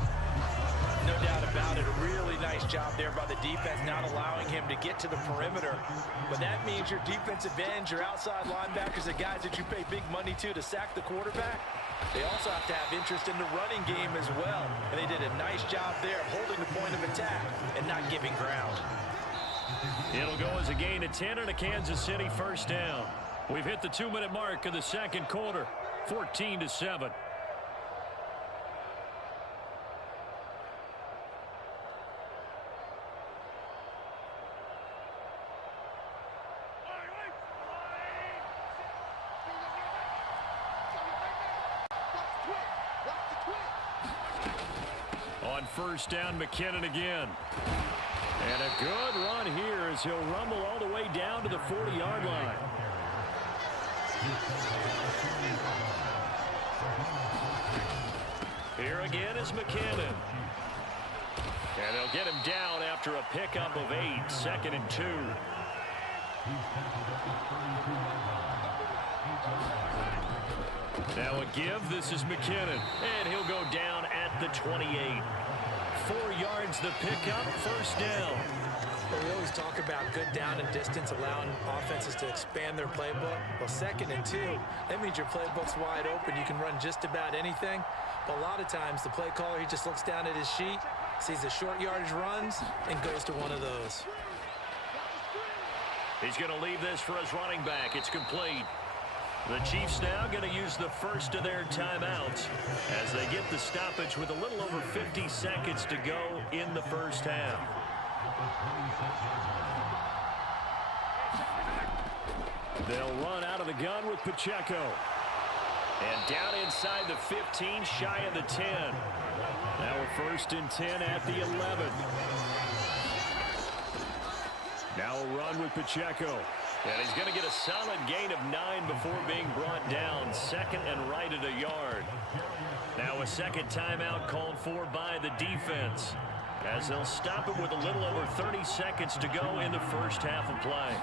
No doubt about it. A really nice job there by the defense, not allowing him to get to the perimeter. But that means your defensive ends, your outside linebackers, the guys that you pay big money to sack the quarterback, they also have to have interest in the running game as well. And they did a nice job there holding the point of attack and not giving ground. It'll go as a gain of 10 and a Kansas City first down. We've hit the 2-minute mark of the second quarter, 14-7. On first down, McKinnon again. And a good run here as he'll rumble all the way down to the 40-yard line. Here again is McKinnon. And they'll get him down after a pickup of 8, 2nd and 2. Now a give, this is McKinnon, and he'll go down at the 28. 4 yards the pickup, first down. Well, we always talk about good down and distance, allowing offenses to expand their playbook. Well, 2nd and 2, that means your playbook's wide open. You can run just about anything. But a lot of times the play caller, he just looks down at his sheet, sees the short yardage runs, and goes to one of those. He's going to leave this for his running back. It's complete. The Chiefs now going to use the first of their timeouts as they get the stoppage with a little over 50 seconds to go in the first half. They'll run out of the gun with Pacheco. And down inside the 15, shy of the 10. Now we're 1st and 10 at the 11. Now a run with Pacheco. And he's going to get a solid gain of 9 before being brought down. 2nd and right at a yard. Now a second timeout called for by the defense, as they'll stop him with a little over 30 seconds to go in the first half of play.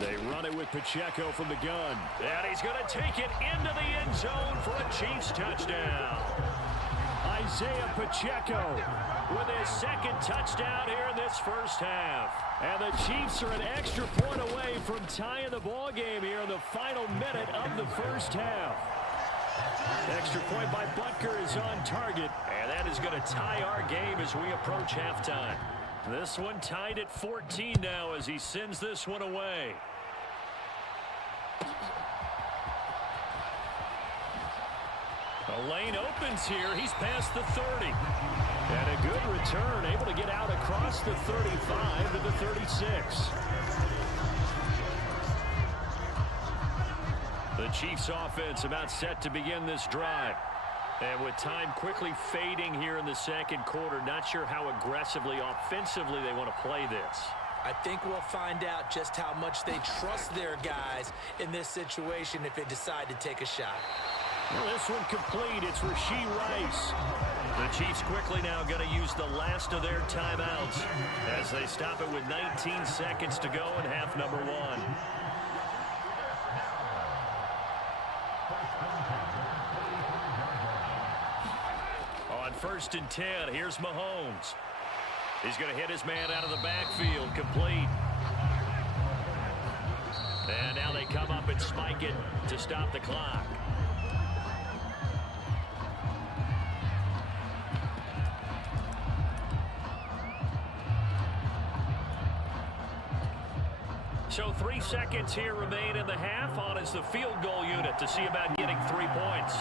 They run it with Pacheco from the gun. And he's going to take it into the end zone for a Chiefs touchdown. Isaiah Pacheco with his second touchdown here in this first half. And the Chiefs are an extra point away from tying the ball game here in the final minute of the first half. Extra point by Butker is on target. And that is going to tie our game as we approach halftime. This one tied at 14 now as he sends this one away. A lane opens here. He's past the 30. And a good return, able to get out across the 35 to the 36. The Chiefs offense about set to begin this drive. And with time quickly fading here in the second quarter, not sure how aggressively, offensively they want to play this. I think we'll find out just how much they trust their guys in this situation if they decide to take a shot. Well, this one complete. It's Rashee Rice. The Chiefs quickly now going to use the last of their timeouts as they stop it with 19 seconds to go in half number one. On 1st and 10, here's Mahomes. He's going to hit his man out of the backfield, complete. And now they come up and spike it to stop the clock. So 3 seconds here remain in the half. On is the field goal unit to see about getting 3 points.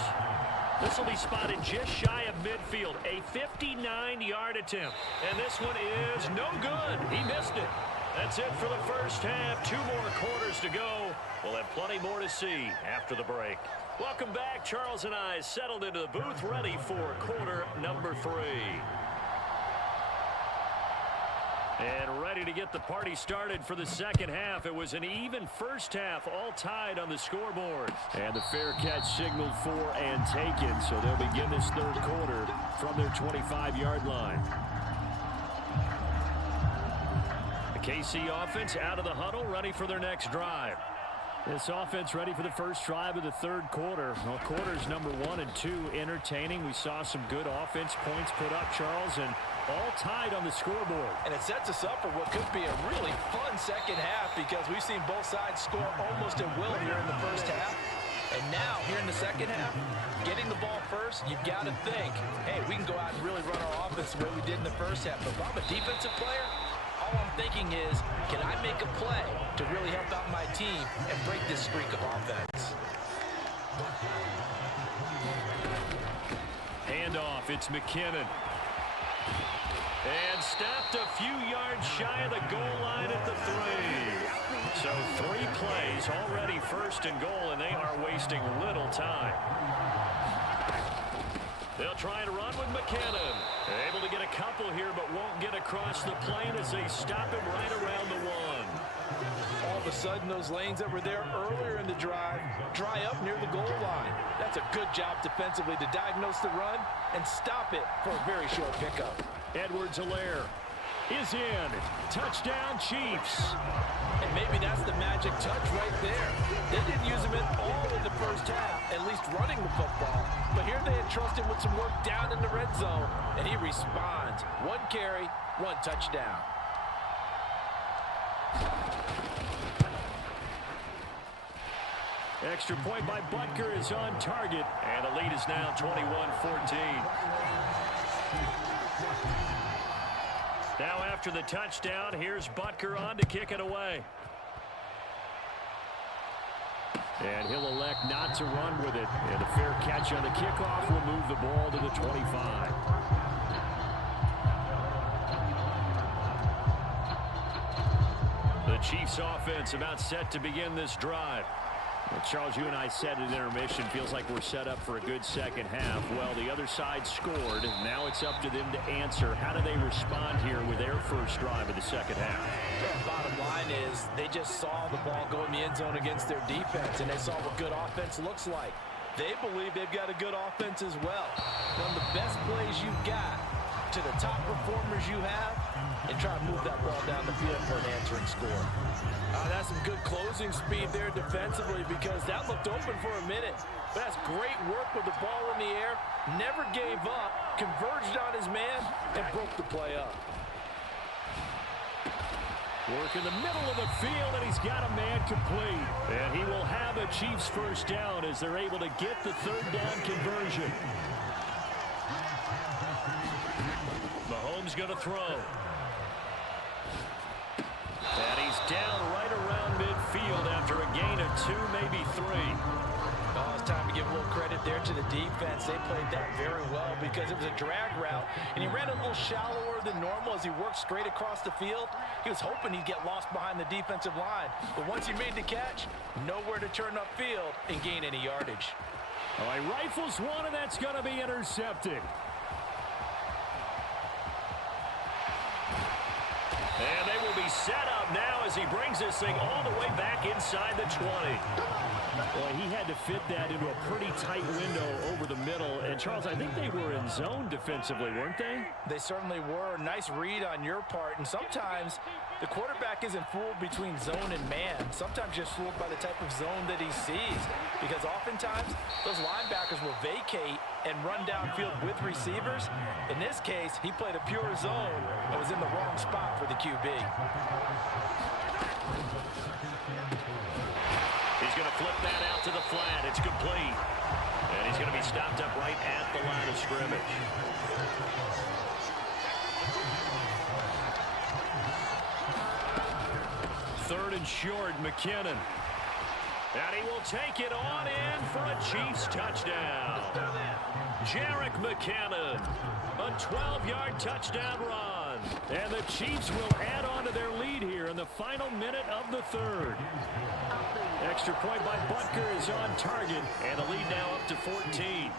This will be spotted just shy of midfield. A 59-yard attempt. And this one is no good. He missed it. That's it for the first half. 2 more quarters to go. We'll have plenty more to see after the break. Welcome back. Charles and I settled into the booth, ready for quarter number 3. And ready to get the party started for the second half. It was an even first half, all tied on the scoreboard. And the fair catch signaled for and taken, so they'll begin this third quarter from their 25-yard line. The KC offense out of the huddle, ready for their next drive. This offense ready for the first drive of the third quarter. Well, quarters number 1 and 2 entertaining. We saw some good offense points put up, Charles, and all tied on the scoreboard. And it sets us up for what could be a really fun second half because we've seen both sides score almost at will here in the first half. And now, here in the second half, getting the ball first, you've got to think, hey, we can go out and really run our offense the way we did in the first half. But if I'm a defensive player, all I'm thinking is, can I make a play to really help out my team and break this streak of offense? Handoff, it's McKinnon. And stopped a few yards shy of the goal line at the 3. So 3 plays already first and goal, and they are wasting little time. They'll try and run with McKinnon. Able to get a couple here, but won't get across the plane as they stop him right around the 1. All of a sudden, those lanes that were there earlier in the drive dry up near the goal line. That's a good job defensively to diagnose the run and stop it for a very short pickup. Edwards-Helaire is in. Touchdown, Chiefs. And maybe that's the magic touch right there. They didn't use him at all in the first half, at least running the football. But here they entrust him with some work down in the red zone, and he responds. 1 carry, 1 touchdown. Extra point by Butker is on target, and the lead is now 21-14. Now after the touchdown, here's Butker on to kick it away. And he'll elect not to run with it. And a fair catch on the kickoff will move the ball to the 25. The Chiefs offense about set to begin this drive. Well, Charles, you and I said at intermission, feels like we're set up for a good second half. Well, the other side scored. Now it's up to them to answer. How do they respond here with their first drive of the second half? The bottom line is they just saw the ball go in the end zone against their defense, and they saw what good offense looks like. They believe they've got a good offense as well. From the best plays you've got to the top performers you have, and try to move that ball down the field for an answering score. That's some good closing speed there defensively, because that looked open for a minute. But that's great work with the ball in the air. Never gave up, converged on his man, and broke the play up. Work in the middle of the field, and he's got a man complete. And he will have a Chiefs first down as they're able to get the third down conversion. Mahomes going to throw. And he's down right around midfield after a gain of 2, maybe 3. Oh, it's time to give a little credit there to the defense. They played that very well because it was a drag route, and he ran a little shallower than normal as he worked straight across the field. He was hoping he'd get lost behind the defensive line, but once he made the catch, nowhere to turn upfield and gain any yardage. All right, rifles one, and that's going to be intercepted. And they will be set up now as he brings this thing all the way back inside the 20. Well, he had to fit that into a pretty tight window over the middle. And, Charles, I think they were in zone defensively, weren't they? They certainly were. Nice read on your part. And sometimes the quarterback isn't fooled between zone and man. Sometimes just fooled by the type of zone that he sees. Because oftentimes those linebackers will vacate and run downfield with receivers. In this case, he played a pure zone and was in the wrong spot for the QB. He's going to flip that out to the flat. It's complete. And he's going to be stopped up right at the line of scrimmage. Third and short, McKinnon. And he will take it on in for a Chiefs touchdown. Jerick McKinnon, a 12-yard touchdown run. And the Chiefs will add on to their lead here in the final minute of the third. Extra point by Butker is on target, and the lead now up to 14.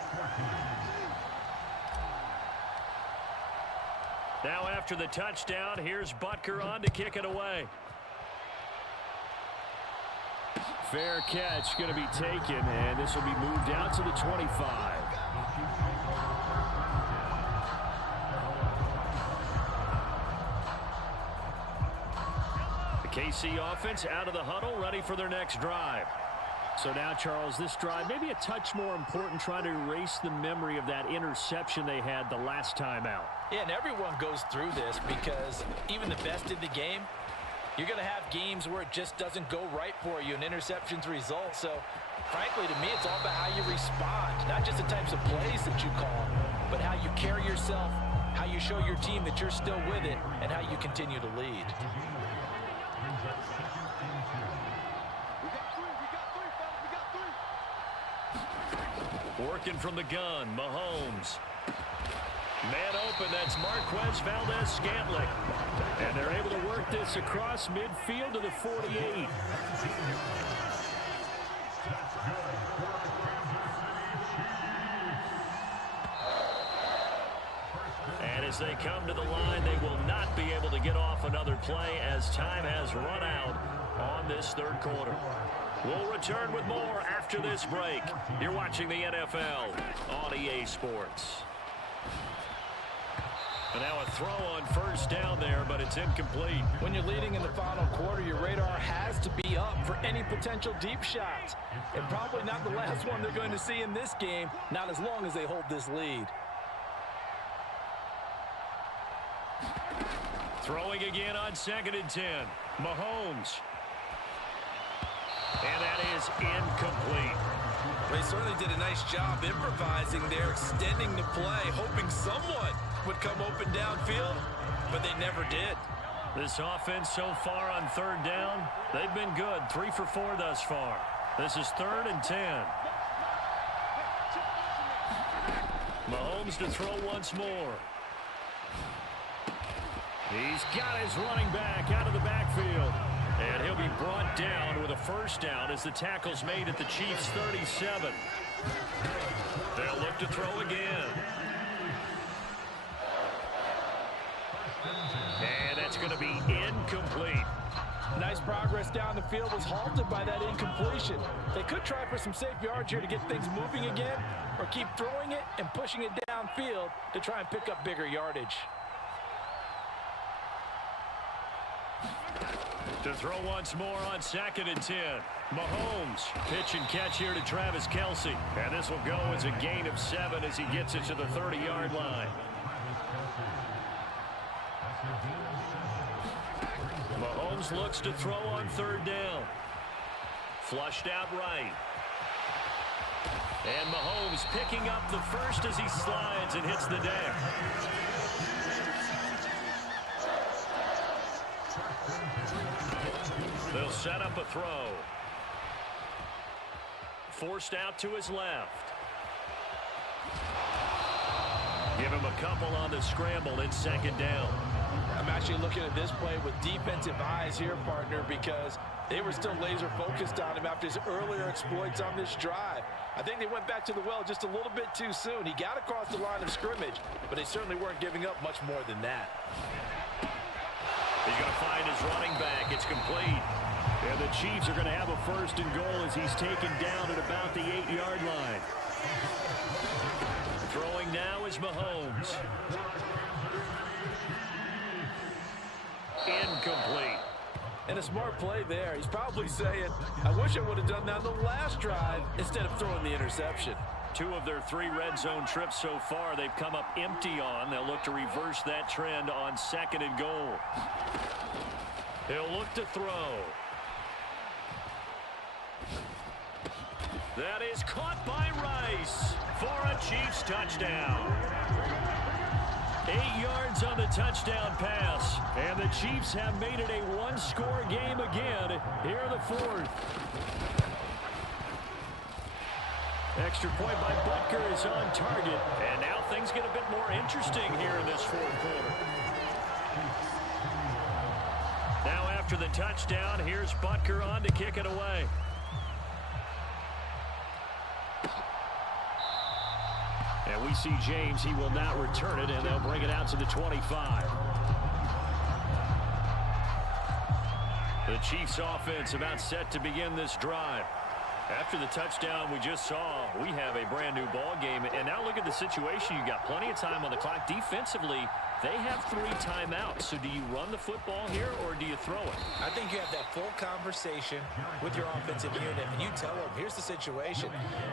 Now after the touchdown, here's Butker on to kick it away. Fair catch going to be taken, and this will be moved out to the 25. KC offense out of the huddle, ready for their next drive. So now, Charles, this drive maybe a touch more important, trying to erase the memory of that interception they had the last time out. Yeah, and everyone goes through this because even the best in the game, you're going to have games where it just doesn't go right for you, and interceptions result. So, frankly, to me, it's all about how you respond, not just the types of plays that you call, but how you carry yourself, how you show your team that you're still with it, and how you continue to lead. Working from the gun, Mahomes. Man open, that's Marquez Valdez-Scantling. And they're able to work this across midfield to the 48. And as they come to the line, they will not be able to get off another play as time has run out on this third quarter. We'll return with more after this break. You're watching the NFL on EA Sports. And now a throw on first down there, but it's incomplete. When you're leading in the final quarter, your radar has to be up for any potential deep shots. And probably not the last one they're going to see in this game, not as long as they hold this lead. Throwing again on 2nd and 10. Mahomes. And that is incomplete. They certainly did a nice job improvising there, extending the play, hoping someone would come open downfield, but they never did. This offense so far on third down, they've been good. 3 for 4 thus far. This is 3rd and 10. Mahomes to throw once more. He's got his running back out of the backfield. And he'll be brought down with a first down as the tackle's made at the Chiefs' 37. They'll look to throw again. And that's going to be incomplete. Nice progress down the field was halted by that incompletion. They could try for some safe yards here to get things moving again, or keep throwing it and pushing it downfield to try and pick up bigger yardage. To throw once more on 2nd and 10. Mahomes, pitch and catch here to Travis Kelce. And this will go as a gain of 7 as he gets it to the 30-yard line. Mahomes looks to throw on 3rd down. Flushed out right. And Mahomes picking up the first as he slides and hits the deck. They'll set up a throw. Forced out to his left. Give him a couple on the scramble in 2nd down. I'm actually looking at this play with defensive eyes here, partner, because they were still laser focused on him after his earlier exploits on this drive. I think they went back to the well just a little bit too soon. He got across the line of scrimmage, but they certainly weren't giving up much more than that. He's going to find his running back. It's complete. And the Chiefs are going to have a 1st and goal as he's taken down at about the 8-yard line. Throwing now is Mahomes. Incomplete. And a smart play there. He's probably saying, I wish I would have done that the last drive instead of throwing the interception. 2 of their 3 red zone trips so far they've come up empty on. They'll look to reverse that trend on 2nd and goal. He'll look to throw. That is caught by Rice for a Chiefs touchdown. 8 yards on the touchdown pass. And the Chiefs have made it a 1-score game again here in the 4th. Extra point by Butker is on target. And now things get a bit more interesting here in this 4th quarter. Now after the touchdown, here's Butker on to kick it away. And we see James. He will not return it, and they'll bring it out to the 25. The Chiefs offense about set to begin this drive. After the touchdown we just saw, we have a brand new ball game. And now look at the situation. You got plenty of time on the clock. Defensively, they have 3 timeouts. So do you run the football here or do you throw it? I think you have that full conversation with your offensive unit, and you tell them, here's the situation.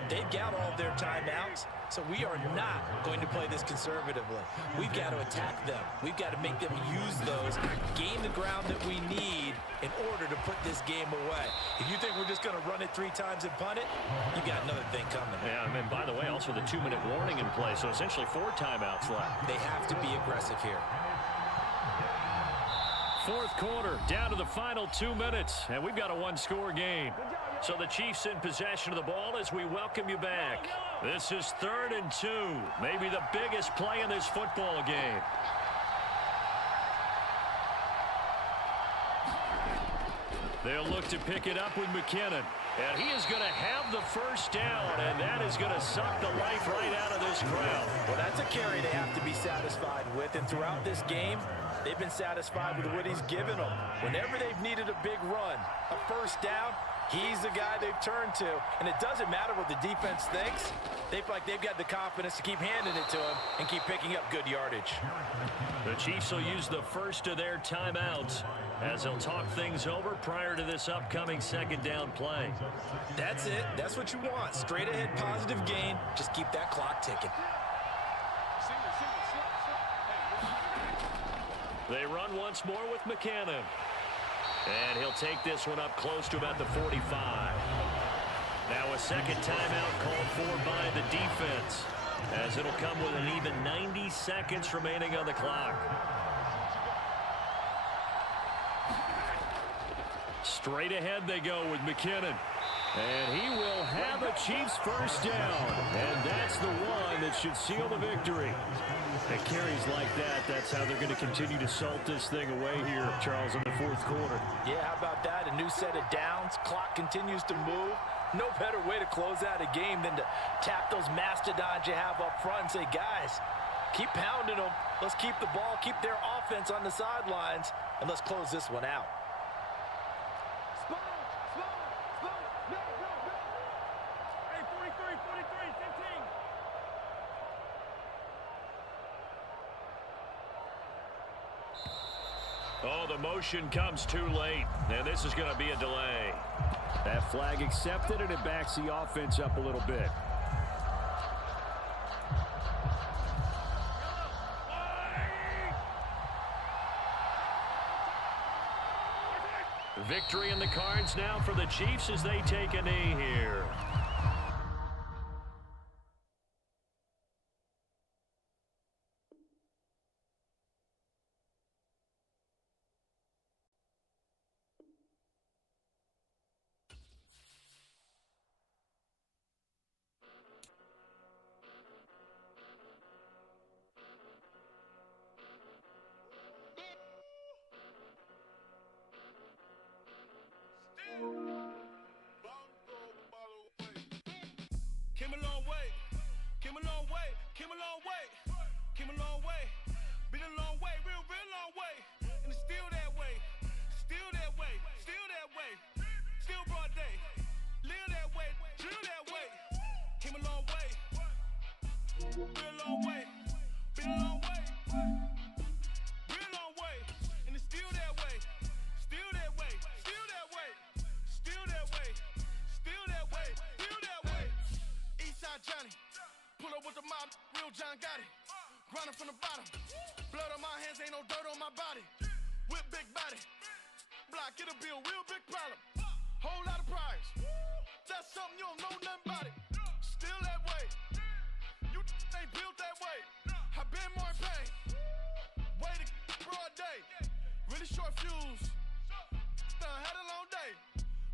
They've got all of their timeouts, so we are not going to play this conservatively. We've got to attack them. We've got to make them use those, gain the ground that we need in order to put this game away. If you think we're just going to run it 3 times and punt it, you got another thing coming. Yeah, and by the way, also the 2-minute warning in play, so essentially 4 timeouts left. They have to be aggressive here. 4th quarter, down to the final 2 minutes, and we've got a 1-score game. So the Chiefs in possession of the ball as we welcome you back. This is 3rd and 2, maybe the biggest play in this football game. They'll look to pick it up with McKinnon. And he is going to have the 1st down, and that is going to suck the life right out of this crowd. Well, that's a carry they have to be satisfied with, and throughout this game, they've been satisfied with what he's given them. Whenever they've needed a big run, a 1st down, he's the guy they've turned to. And it doesn't matter what the defense thinks. They feel like they've got the confidence to keep handing it to him and keep picking up good yardage. The Chiefs will use the first of their timeouts as they'll talk things over prior to this upcoming 2nd down play. That's it. That's what you want. Straight ahead positive gain. Just keep that clock ticking. They run once more with McKinnon. And he'll take this one up close to about the 45. Now a 2nd timeout called for by the defense, as it'll come with an even 90 seconds remaining on the clock. Straight ahead they go with McKinnon. And he will have a Chiefs 1st down. And that's the one that should seal the victory. At carries like that, that's how they're going to continue to salt this thing away here, Charles, in the 4th quarter. Yeah, how about that? A new set of downs. Clock continues to move. No better way to close out a game than to tap those mastodons you have up front and say, guys, keep pounding them. Let's keep the ball, keep their offense on the sidelines, and let's close this one out. Oh, the motion comes too late, and this is going to be a delay. That flag accepted, and it backs the offense up a little bit. Victory in the cards now for the Chiefs as they take a knee here. Came a long way, came a long way, came a long way, came a long way, been a long way, real long way, and it's still that way, still that way, still that way, still broad day, live that way, drill that way, came a long way, real long way, been a long way, real long way, and it's still that way, still that way, still that way, still that way, still that way, still that way. Eastside Johnny, pull up with the mob, real John Gotti. Grinding from the bottom, blood on my hands, ain't no dirt on my body. Whip big body, block, get a bill, real big problem. Whole lot of prize, that's something you don't know nothing about it. Still that way, you ain't built that way. I been more in pain, way to broad day. Really short fuse, done had a long day.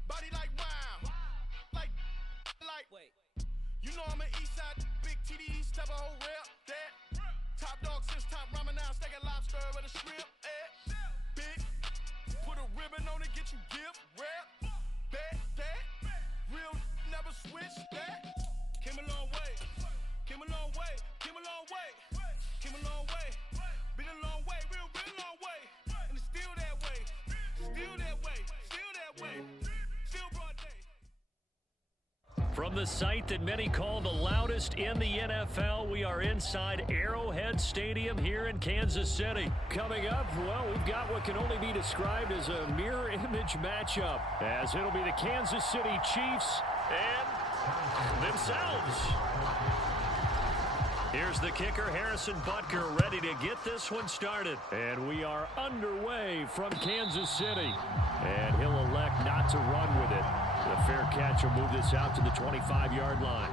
Body like wow, like. Wait. You know I'm an Eastside, big TD, step a whole rep, that. Top dog since top ramen now, steak and lobster with a shrimp, big, put a ribbon on it, get you gift, rap, that, real, never switch, that. Came a long way, came a long way, came a long way, came a long way, been a long way, real long way, and it's still that way, still that way, still that way, still broad day. From the site that many call the loudest in the NFL, we are inside Arrowhead Stadium here in Kansas City. Coming up, well, we've got what can only be described as a mirror image matchup, as it'll be the Kansas City Chiefs and themselves. Here's the kicker, Harrison Butker, ready to get this one started. And we are underway from Kansas City. And he'll elect not to run with it. The fair catch will move this out to the 25-yard line.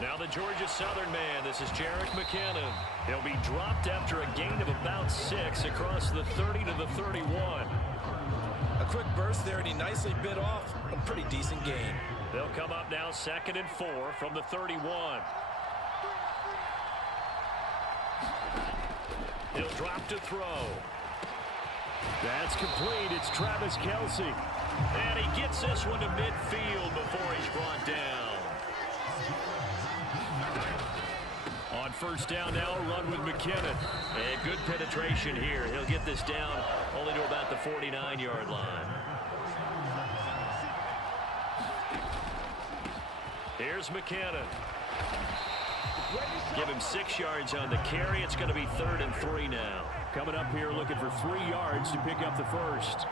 Now the Georgia Southern man, this is Jerick McKinnon. He'll be dropped after a gain of about 6 across the 30 to the 31. A quick burst there, and he nicely bit off a pretty decent gain. They'll come up now 2nd and 4 from the 31. He'll drop to throw. That's complete. It's Travis Kelce. And he gets this one to midfield before he's brought down. On first down now, a run with McKinnon. And good penetration here. He'll get this down only to about the 49-yard line. Here's McKinnon. Give him 6 yards on the carry. It's going to be 3rd and 3 now. Coming up here looking for 3 yards to pick up the first.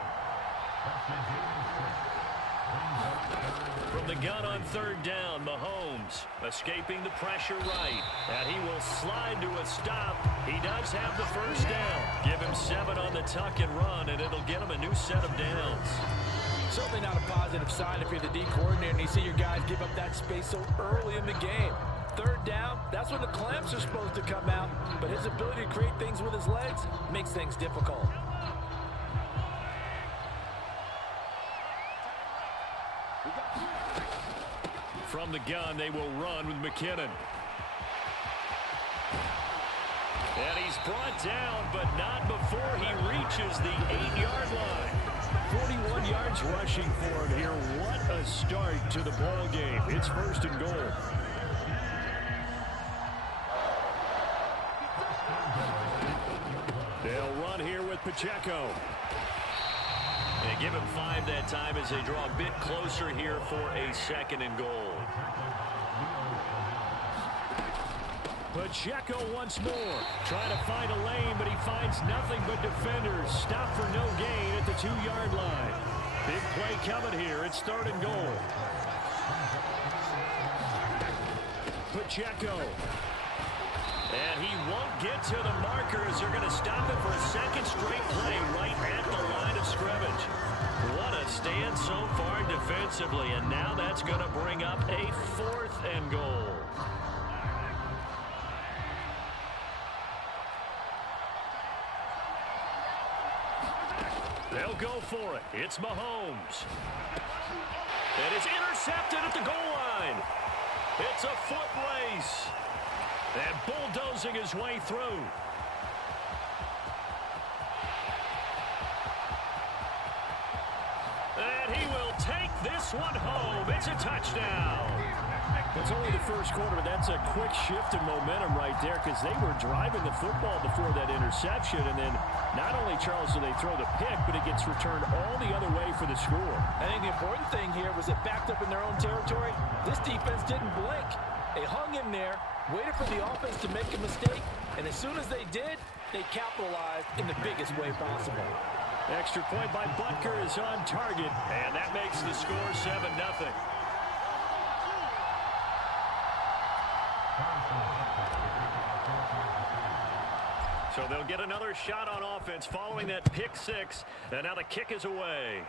From the gun on 3rd down, Mahomes escaping the pressure right. And he will slide to a stop. He does have the first down. Give him 7 on the tuck and run, and it'll get him a new set of downs. Certainly not a positive sign if you're the D coordinator and you see your guys give up that space so early in the game. 3rd down, that's when the clamps are supposed to come out, but his ability to create things with his legs makes things difficult. From the gun, they will run with McKinnon. And he's brought down, but not before he reaches the 8-yard line. 41 yards rushing for him here. What a start to the ball game. It's 1st and goal. Pacheco. They give him 5 that time as they draw a bit closer here for a 2nd and goal. Pacheco once more, trying to find a lane, but he finds nothing but defenders. Stop for no gain at the 2-yard line. Big play coming here. It's 3rd and goal. Pacheco. And he won't get to the markers. They're going to stop it for a 2nd straight play right at the line of scrimmage. What a stand so far defensively, and now that's going to bring up a 4th and goal. They'll go for it. It's Mahomes. And it's intercepted at the goal line. It's a foot race. And bulldozing his way through. And he will take this one home. It's a touchdown. It's only the first quarter, but that's a quick shift in momentum right there because they were driving the football before that interception. And then not only, Charles, do they throw the pick, but it gets returned all the other way for the score. I think the important thing here was it backed up in their own territory. This defense didn't blink. They hung in there, waited for the offense to make a mistake, and as soon as they did, they capitalized in the biggest way possible. Extra point by Butker is on target, and that makes the score 7-0. So they'll get another shot on offense following that pick 6, and now the kick is away.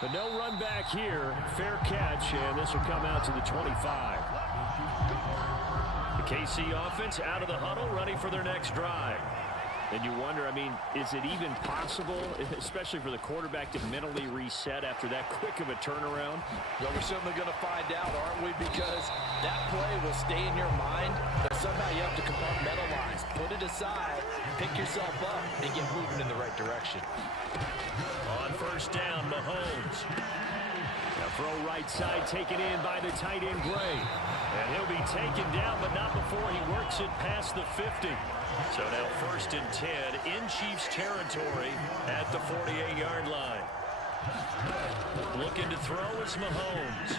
But no run back here. Fair catch, and this will come out to the 25. The KC offense out of the huddle, ready for their next drive. And you wonder, I mean, is it even possible, especially for the quarterback, to mentally reset after that quick of a turnaround? Well, we're certainly going to find out, aren't we? Because that play will stay in your mind, but somehow you have to compartmentalize. Put it aside, pick yourself up, and get moving in the right direction. On 1st down, Mahomes. A throw right side taken in by the tight end Gray. And he'll be taken down, but not before he works it past the 50. So now 1st and 10 in Chiefs territory at the 48-yard line. Looking to throw is Mahomes.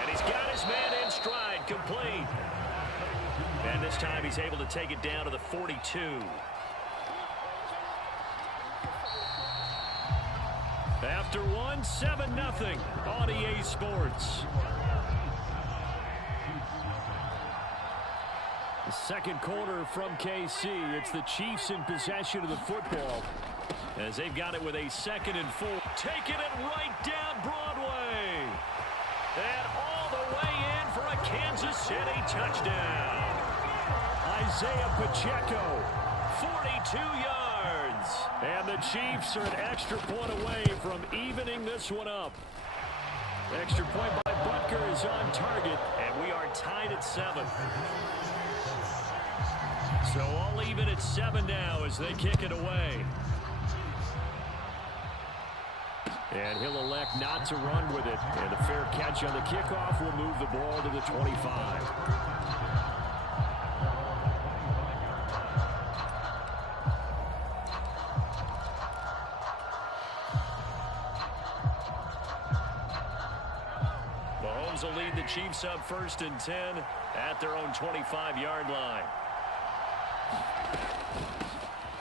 And he's got his man in stride, complete. And this time he's able to take it down to the 42. After one, 7-0 on EA Sports. The 2nd quarter from KC. It's the Chiefs in possession of the football as they've got it with a 2nd and 4. Taking it right down Broadway. And all the way in for a Kansas City touchdown. Isaiah Pacheco, 42 yards. And the Chiefs are an extra point away from evening this one up. Extra point by Butker is on target, and we are tied at 7. So all even at 7 now as they kick it away. And he'll elect not to run with it. And a fair catch on the kickoff will move the ball to the 25. Mahomes will lead the Chiefs up 1st and 10 at their own 25-yard line.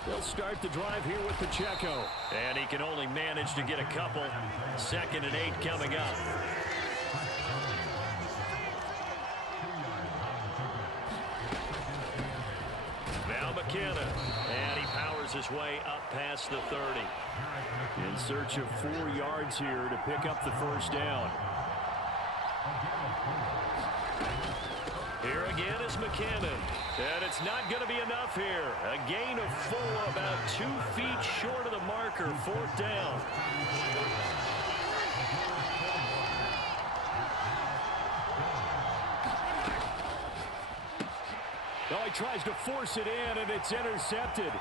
They'll start the drive here with Pacheco. And he can only manage to get a couple. 2nd and 8 coming up. Now McKenna. And he powers his way up past the 30. In search of 4 yards here to pick up the 1st down. Here again is McKinnon. And it's not going to be enough here. A gain of 4, about 2 feet short of the marker. 4th down. Oh, he tries to force it in, and it's intercepted.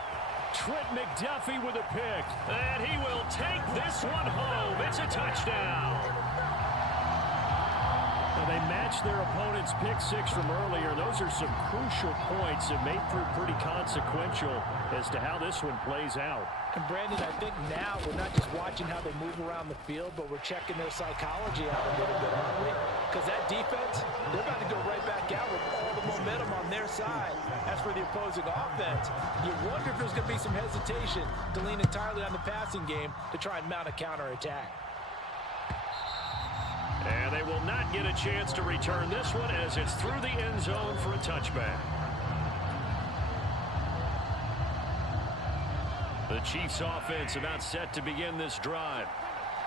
Trent McDuffie with a pick. And he will take this one home. It's a touchdown. And They matched their opponent's pick six from earlier. Those are some crucial points that may prove pretty consequential as to how this one plays out. And Brandon, I think now we're not just watching how they move around the field, but we're checking their psychology out a little bit, aren't we? Because that defense, they're about to go right back out with all the momentum on their side. As for the opposing offense, you wonder if there's going to be some hesitation to lean entirely on the passing game to try and mount a counterattack. And they will not get a chance to return this one as it's through the end zone for a touchback. The Chiefs offense about set to begin this drive.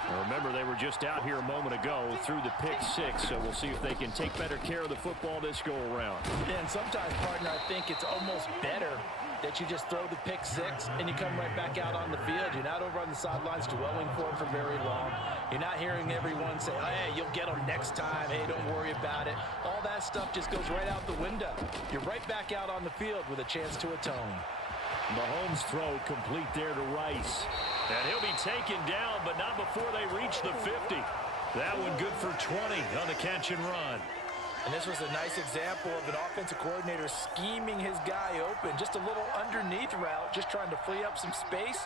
Now remember, they were just out here a moment ago through the pick six, so we'll see if they can take better care of the football this go-around. Yeah, and sometimes, partner, I think it's almost better that you just throw the pick six and you come right back out on the field. You're not over on the sidelines dwelling for it for very long. You're not hearing everyone say, oh, hey, you'll get them next time. Hey, don't worry about it. All that stuff just goes right out the window. You're right back out on the field with a chance to atone. Mahomes' throw complete there to Rice. And he'll be taken down, but not before they reach the 50. That one good for 20 on the catch and run. And this was a nice example of an offensive coordinator scheming his guy open. Just a little underneath route, just trying to free up some space,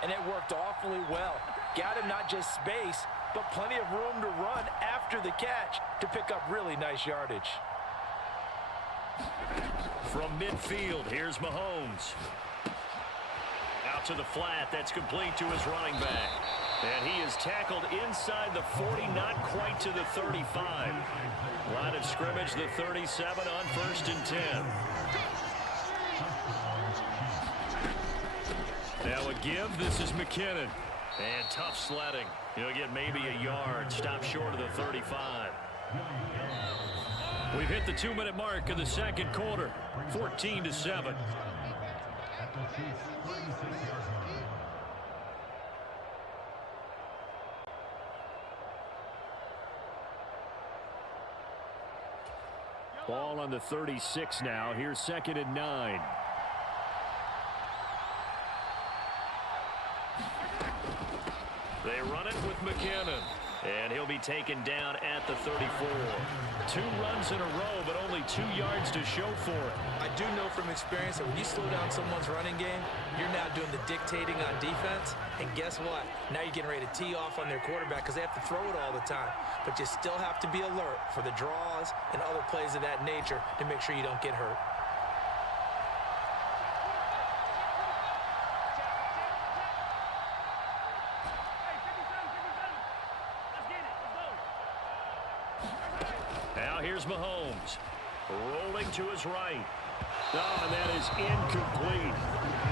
and it worked awfully well. Got him not just space, but plenty of room to run after the catch to pick up really nice yardage. From midfield, here's Mahomes. Out to the flat, that's complete to his running back. And he is tackled inside the 40, not quite to the 35. Line of scrimmage, the 37 on 1st and 10. Now a give, this is McKinnon. And tough sledding. He'll get maybe a yard, stop short of the 35. We've hit the 2-minute mark of the second quarter, 14-7. Ball on the 36 now. Here's 2nd and 9. They run it with McKinnon. And he'll be taken down at the 34. 2 runs in a row, but only 2 yards to show for it. I do know from experience that when you slow down someone's running game, you're now doing the dictating on defense. And guess what? Now you're getting ready to tee off on their quarterback because they have to throw it all the time. But you still have to be alert for the draws and other plays of that nature to make sure you don't get hurt. Now here's Mahomes. Rolling to his right. Oh, and that is incomplete.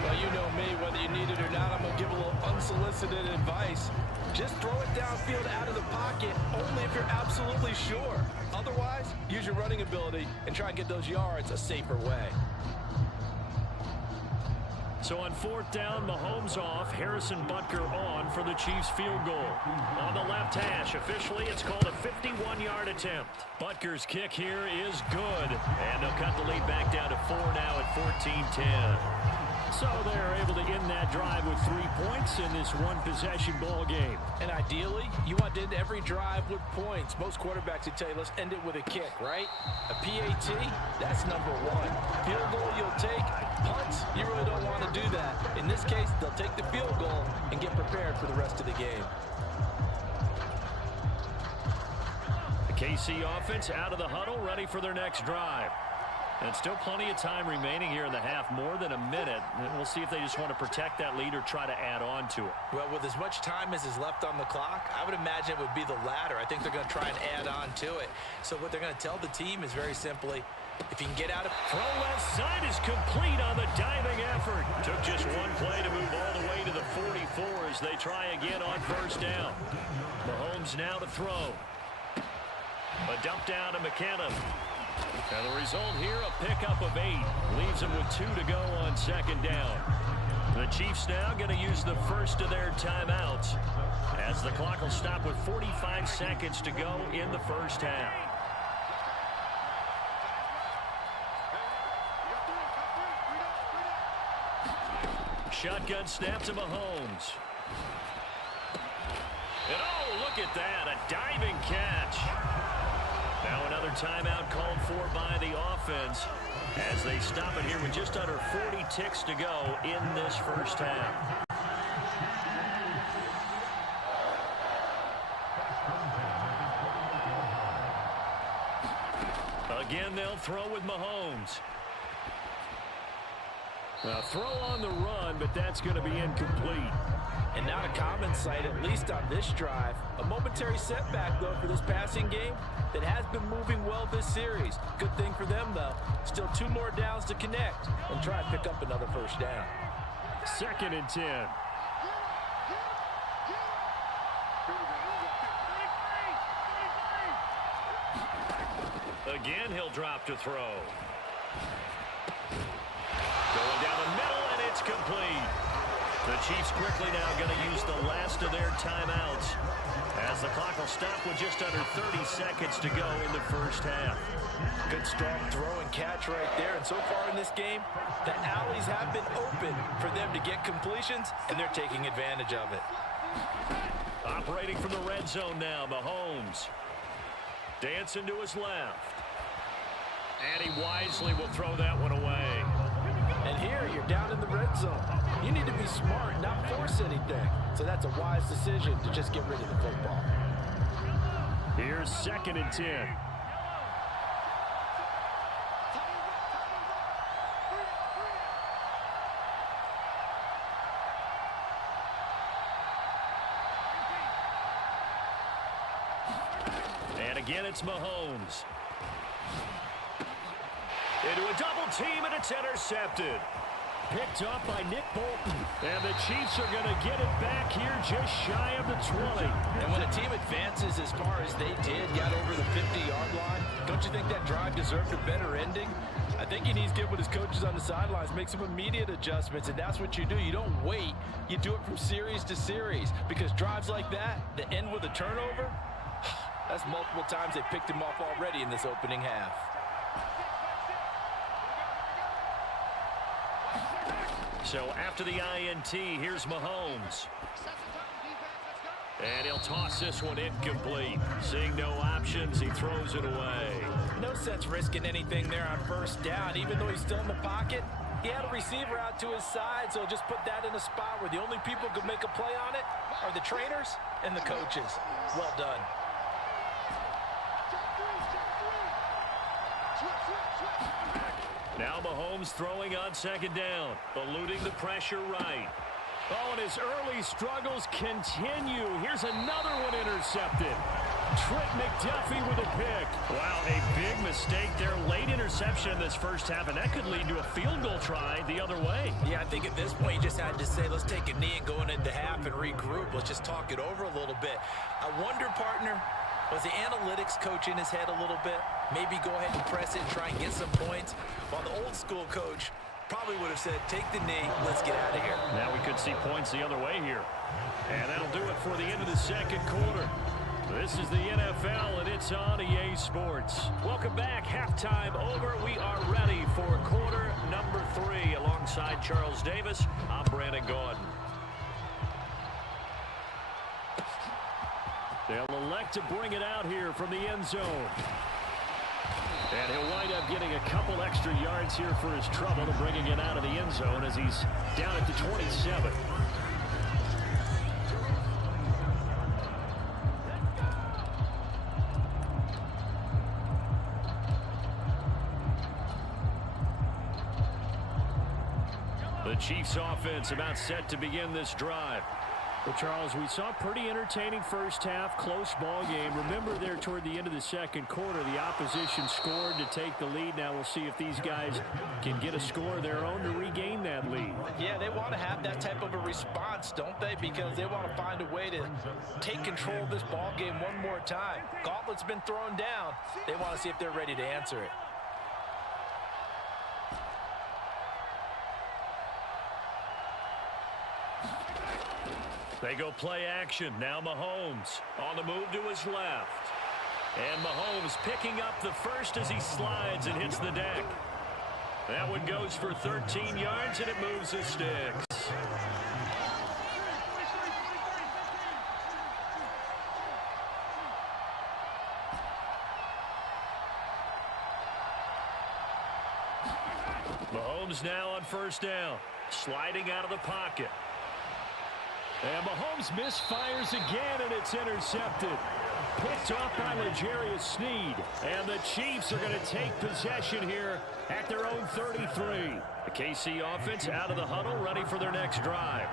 Well, you know me, whether you need it or not, I'm going to give a little unsolicited advice. Just throw it downfield out of the pocket only if you're absolutely sure. Otherwise, use your running ability and try and get those yards a safer way. So on 4th down, Mahomes off, Harrison Butker on for the Chiefs field goal. On the left hash, officially it's called a 51-yard attempt. Butker's kick here is good, and they'll cut the lead back down to 4 now at 14-10. So they're able to end that drive with 3 points in this one-possession ball game. And ideally, you want to end every drive with points. Most quarterbacks would tell you, let's end it with a kick, right? A PAT, that's number 1. Field goal you'll take. Punts, you really don't want to do that. In this case, they'll take the field goal and get prepared for the rest of the game. The KC offense out of the huddle, ready for their next drive. And still plenty of time remaining here in the half, more than a minute. And we'll see if they just want to protect that lead or try to add on to it. Well, with as much time as is left on the clock, I would imagine it would be the latter. I think they're going to try and add on to it. So what they're going to tell the team is very simply, if you can get out of... Throw left side is complete on the diving effort. Took just one play to move all the way to the 44 as they try again on 1st down. Mahomes now to throw. A dump down to McKinnon. And the result here, a pickup of 8. Leaves them with 2 to go on 2nd down. The Chiefs now going to use the first of their timeouts as the clock will stop with 45 seconds to go in the first half. Shotgun snap to Mahomes. And oh, look at that, a diving catch. Now another timeout called for by the offense as they stop it here with just under 40 ticks to go in this first half. Again, they'll throw with Mahomes. A throw on the run, but that's going to be incomplete. And not a common sight, at least on this drive. A momentary setback, though, for this passing game that has been moving well this series. Good thing for them, though. Still 2 more downs to connect and try and pick up another first down. 2nd and 10. Again, he'll drop to throw. Going down the middle, and it's complete. The Chiefs quickly now going to use the last of their timeouts as the clock will stop with just under 30 seconds to go in the first half. Good strong throw and catch right there. And so far in this game, the alleys have been open for them to get completions, and they're taking advantage of it. Operating from the red zone now, Mahomes. Dancing to his left. And he wisely will throw that one away. And here, you're down in the red zone. You need to be smart, not force anything. So that's a wise decision to just get rid of the football. Here's 2nd and 10. And again, it's Mahomes. Into a double team, and it's intercepted. Picked up by Nick Bolton. And the Chiefs are going to get it back here just shy of the 20. And when a team advances as far as they did, got over the 50-yard line, don't you think that drive deserved a better ending? I think he needs to get with his coaches on the sidelines, make some immediate adjustments, and that's what you do. You don't wait. You do it from series to series, because drives like that end with a turnover, that's multiple times they picked him off already in this opening half. So after the INT, here's Mahomes. And he'll toss this one incomplete. Seeing no options, he throws it away. No sense risking anything there on first down. Even though he's still in the pocket, he had a receiver out to his side, so just put that in a spot where the only people who could make a play on it are the trainers and the coaches. Well done. Now Mahomes throwing on 2nd down, eluding the pressure right. Oh, and his early struggles continue. Here's another one intercepted. Trent McDuffie with a pick. Wow, a big mistake there. Late interception in this first half, and that could lead to a field goal try the other way. Yeah, I think at this point you just had to say, let's take a knee and go into half and regroup. Let's just talk it over a little bit. I wonder, partner, was the analytics coach in his head a little bit? Maybe go ahead and press it and try and get some points. While the old school coach probably would have said, take the knee, let's get out of here. Now we could see points the other way here. And that'll do it for the end of the second quarter. This is the NFL, and it's on EA Sports. Welcome back. Halftime over. We are ready for quarter number 3. Alongside Charles Davis, I'm Brandon Gordon. They'll elect to bring it out here from the end zone. And he'll wind up getting a couple extra yards here for his trouble to bringing it out of the end zone as he's down at the 27. The Chiefs offense about set to begin this drive. Well, Charles, we saw a pretty entertaining first half, close ball game. Remember there toward the end of the second quarter, the opposition scored to take the lead. Now we'll see if these guys can get a score of their own to regain that lead. Yeah, they want to have that type of a response, don't they? Because they want to find a way to take control of this ball game one more time. Gauntlet's been thrown down. They want to see if they're ready to answer it. They go play action. Now Mahomes on the move to his left. And Mahomes picking up the first as he slides and hits the deck. That one goes for 13 yards, and it moves the sticks. Mahomes now on first down. Sliding out of the pocket. And Mahomes misfires again, and it's intercepted. Picked off by L'Jarius Sneed. And the Chiefs are going to take possession here at their own 33. The KC offense out of the huddle, ready for their next drive.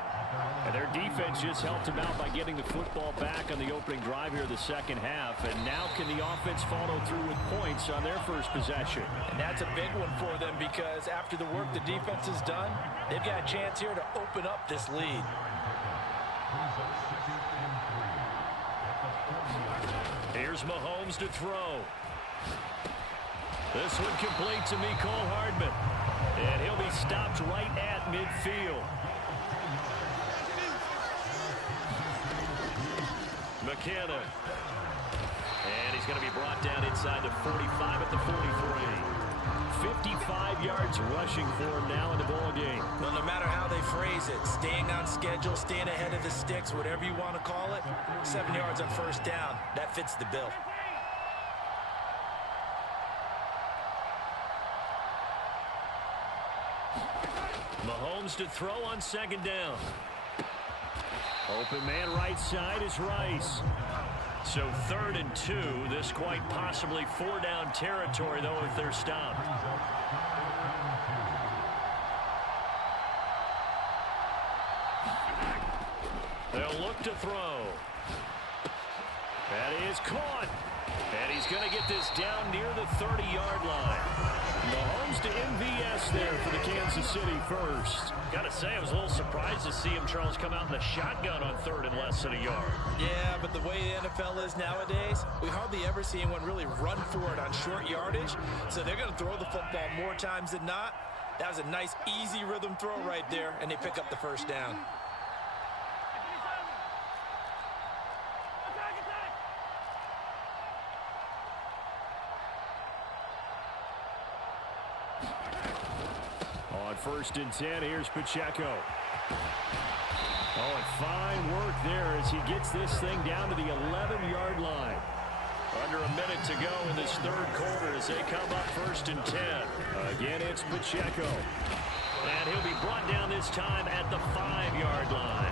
And their defense just helped them out by getting the football back on the opening drive here the second half. And now can the offense follow through with points on their first possession? And that's a big one for them because after the work the defense has done, they've got a chance here to open up this lead. Here's Mahomes to throw. This one complete to Mecole Hardman. And he'll be stopped right at midfield. McKenna. And he's going to be brought down inside the 45 at the 43. 55 yards rushing for him now in the ball game. Well, no matter how they phrase it, staying on schedule, staying ahead of the sticks, whatever you want to call it, 7 yards on first down, that fits the bill. Mahomes to throw on second down. Open man right side is Rice. So 3rd and 2. This quite possibly 4-down territory, though, if they're stopped. They'll look to throw. That is caught. And he's going to get this down near the 30-yard line. Mahomes to MVS there for the Kansas City first. Got to say, I was a little surprised to see him, Charles, come out in the shotgun on 3rd and less than a yard. Yeah, but the way the NFL is nowadays, we hardly ever see anyone really run for it on short yardage. So they're going to throw the football more times than not. That was a nice, easy rhythm throw right there, and they pick up the first down. On 1st and 10, here's Pacheco. Oh, and fine work there as he gets this thing down to the 11-yard line. Under a minute to go in this 3rd quarter as they come up 1st and 10. Again, it's Pacheco. And he'll be brought down this time at the 5-yard line.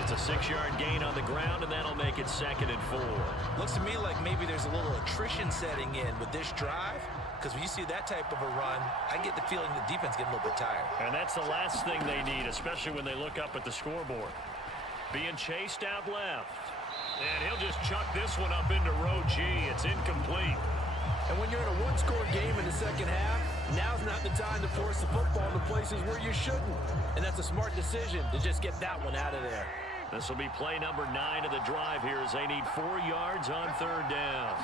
It's a 6-yard gain on the ground, and that'll make it 2nd and 4. Looks to me like maybe there's a little attrition setting in with this drive. Because when you see that type of a run, I get the feeling the defense getting a little bit tired. And that's the last thing they need, especially when they look up at the scoreboard. Being chased out left. And he'll just chuck this one up into row G. It's incomplete. And when you're in a one-score game in the second half, now's not the time to force the football to places where you shouldn't. And that's a smart decision to just get that one out of there. This will be play number 9 of the drive here as they need 4 yards on 3rd down.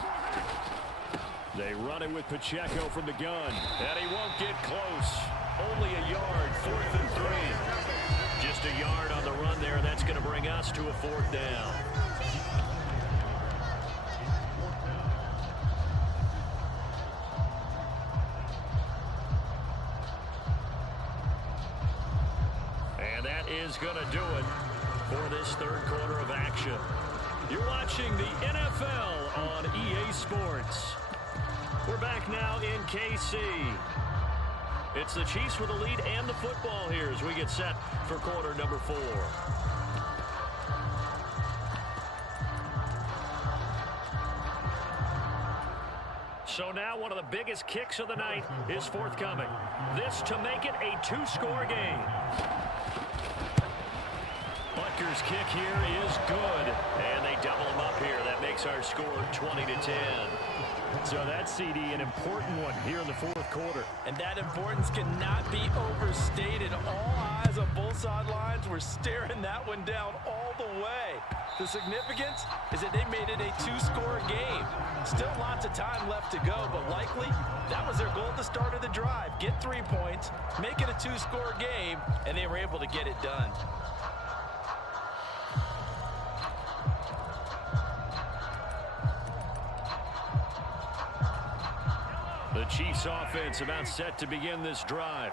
They run it with Pacheco from the gun. And he won't get close. Only a yard, 4th and 3. Just a yard on the run there. That's going to bring us to a 4th down. And that is going to do it for this 3rd quarter of action. You're watching the NFL on EA Sports. We're back now in KC. It's the Chiefs with the lead and the football here as we get set for quarter number 4. So now one of the biggest kicks of the night is forthcoming. This to make it a 2-score game. Butker's kick here is good. And they double him up here. That makes our score 20-10. So that CD, an important one here in the 4th quarter. And that importance cannot be overstated. All eyes on both sidelines were staring that one down all the way. The significance is that they made it a 2-score game. Still lots of time left to go, but likely that was their goal at the start of the drive. Get 3 points, make it a 2-score game, and they were able to get it done. The Chiefs offense about set to begin this drive.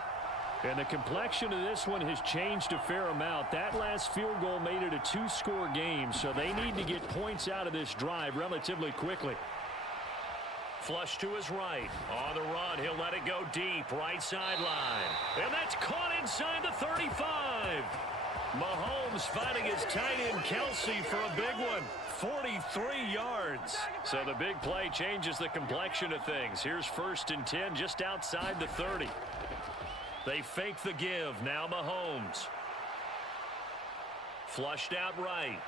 And the complexion of this one has changed a fair amount. That last field goal made it a 2-score game, so they need to get points out of this drive relatively quickly. Flush to his right. On the run, he'll let it go deep. Right sideline. And that's caught inside the 35. Mahomes finding his tight end Kelsey for a big one. 43 yards. So the big play changes the complexion of things. Here's 1st and 10 just outside the 30. They fake the give. Now Mahomes. Flushed out right.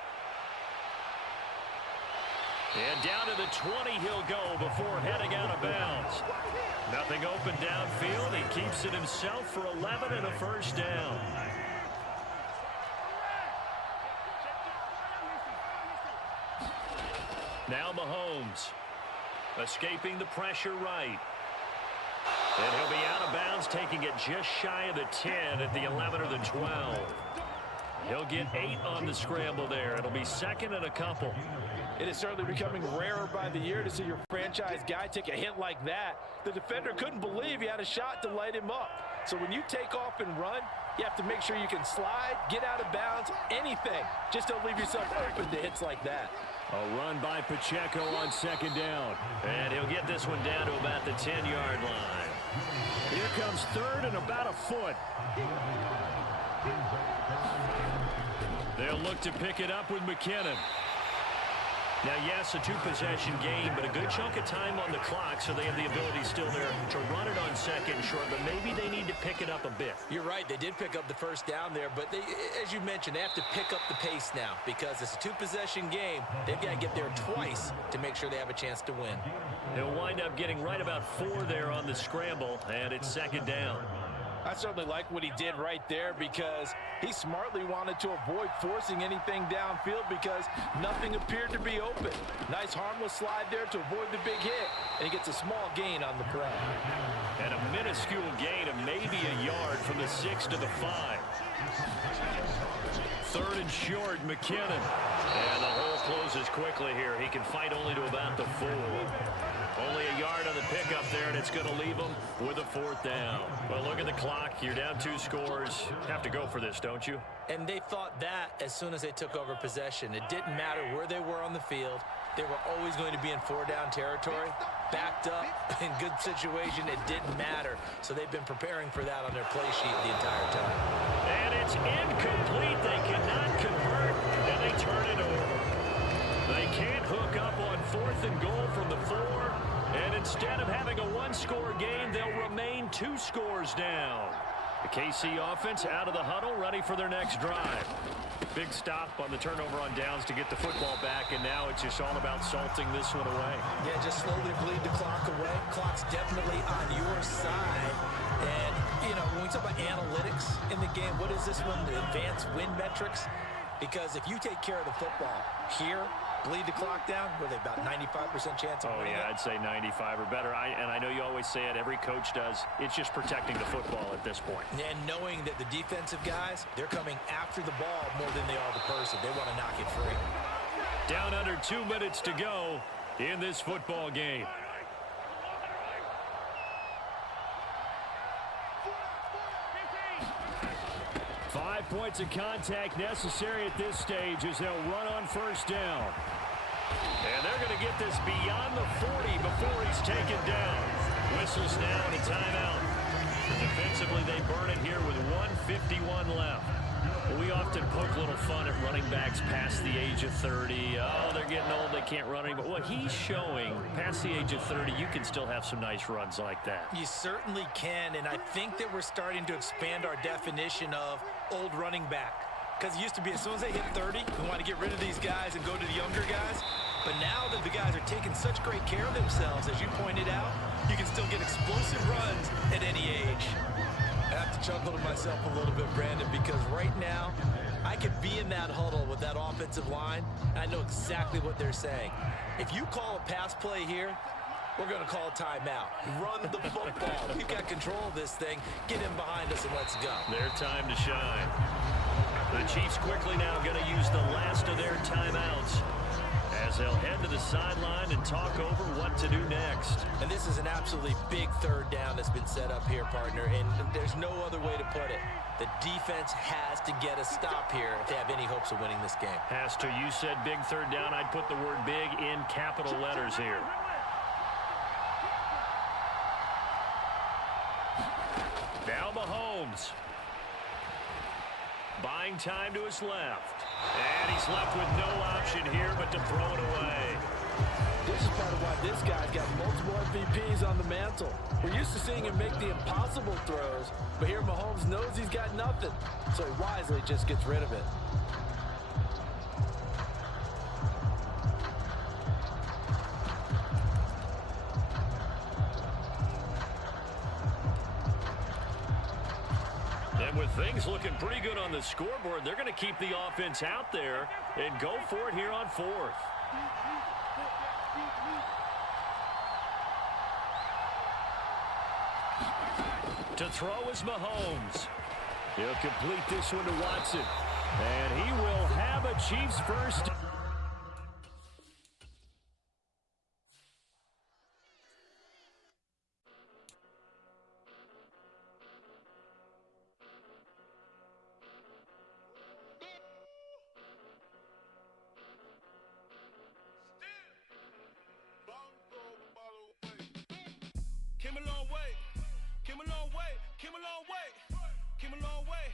And down to the 20 he'll go before heading out of bounds. Nothing open downfield. He keeps it himself for 11 and a first down. Now Mahomes. Escaping the pressure right. And he'll be out of bounds, taking it just shy of the 10 at the 11 or the 12. He'll get 8 on the scramble there. It'll be 2nd and a couple. It is certainly becoming rarer by the year to see your franchise guy take a hit like that. The defender couldn't believe he had a shot to light him up. So when you take off and run, you have to make sure you can slide, get out of bounds, anything. Just don't leave yourself open to hits like that. A run by Pacheco on 2nd down. And he'll get this one down to about the 10-yard line. Here comes 3rd and about a foot. They'll look to pick it up with McKinnon. Now, yes, a 2-possession game, but a good chunk of time on the clock, so they have the ability still there to run it on 2nd and short, but maybe they need to pick it up a bit. You're right. They did pick up the first down there, but they, as you mentioned, they have to pick up the pace now because it's a 2-possession game. They've got to get there twice to make sure they have a chance to win. They'll wind up getting right about 4 there on the scramble, and it's 2nd down. I certainly like what he did right there because he smartly wanted to avoid forcing anything downfield because nothing appeared to be open. Nice harmless slide there to avoid the big hit, and he gets a small gain on the play. And a minuscule gain of maybe a yard from the 6 to the 5. 3rd and short, McKinnon. And the hole closes quickly here. He can fight only to about the 4. Only a yard on the pickup there, and it's going to leave him with a 4th down. Well, look at the clock. You're down 2 scores. Have to go for this, don't you? And they thought that as soon as they took over possession. It didn't matter where they were on the field. They were always going to be in 4-down territory. Backed up, in good situation, it didn't matter. So they've been preparing for that on their play sheet the entire time. And it's incomplete. They cannot convert, and they turn it over. They can't hook up on 4th and goal from the 4. And instead of having a 1-score game, they'll remain 2 scores down. The KC offense out of the huddle, ready for their next drive. Big stop on the turnover on downs to get the football back, and now it's just all about salting this one away. Yeah, just slowly bleed the clock away. Clock's definitely on your side. And, you know, when we talk about analytics in the game, what is this one? The advanced win metrics? Because if you take care of the football here, bleed the clock down, were they about 95% chance of winning? Oh, yeah, I'd say 95 or better. And I know you always say it, every coach does. It's just protecting the football at this point. And knowing that the defensive guys, they're coming after the ball more than they are the person. They want to knock it free. Down under 2 minutes to go in this football game. Five points of contact necessary at this stage as they'll run on 1st down. And they're going to get this beyond the 40 before he's taken down. Whistles now and a timeout. Defensively, they burn it here with 1:51 left. Well, we often poke a little fun at running backs past the age of 30. Oh, they're getting old, they can't run anymore. Well, he's showing past the age of 30, you can still have some nice runs like that. You certainly can, and I think that we're starting to expand our definition of old running back. Because it used to be as soon as they hit 30, we want to get rid of these guys and go to the younger guys. But now that the guys are taking such great care of themselves, as you pointed out, you can still get explosive runs at any age. I have to chuckle to myself a little bit, Brandon, because right now, I could be in that huddle with that offensive line, and I know exactly what they're saying. If you call a pass play here, we're going to call a timeout. Run the football. We've got control of this thing. Get in behind us and let's go. Their time to shine. The Chiefs quickly now going to use the last of their timeouts as they'll head to the sideline and talk over what to do next. And this is an absolutely big 3rd down that's been set up here, partner, and there's no other way to put it. The defense has to get a stop here if they have any hopes of winning this game. Has to. You said big 3rd down. I'd put the word big in capital letters here. Running time to his left. And he's left with no option here but to throw it away. This is part of why this guy's got multiple MVPs on the mantle. We're used to seeing him make the impossible throws, but here Mahomes knows he's got nothing, so he wisely just gets rid of it. And with things looking pretty good on the scoreboard, they're going to keep the offense out there and go for it here on fourth. To throw is Mahomes. He'll complete this one to Watson. And he will have a Chiefs first. Came a long way, came a long way, came a long way, came a long way,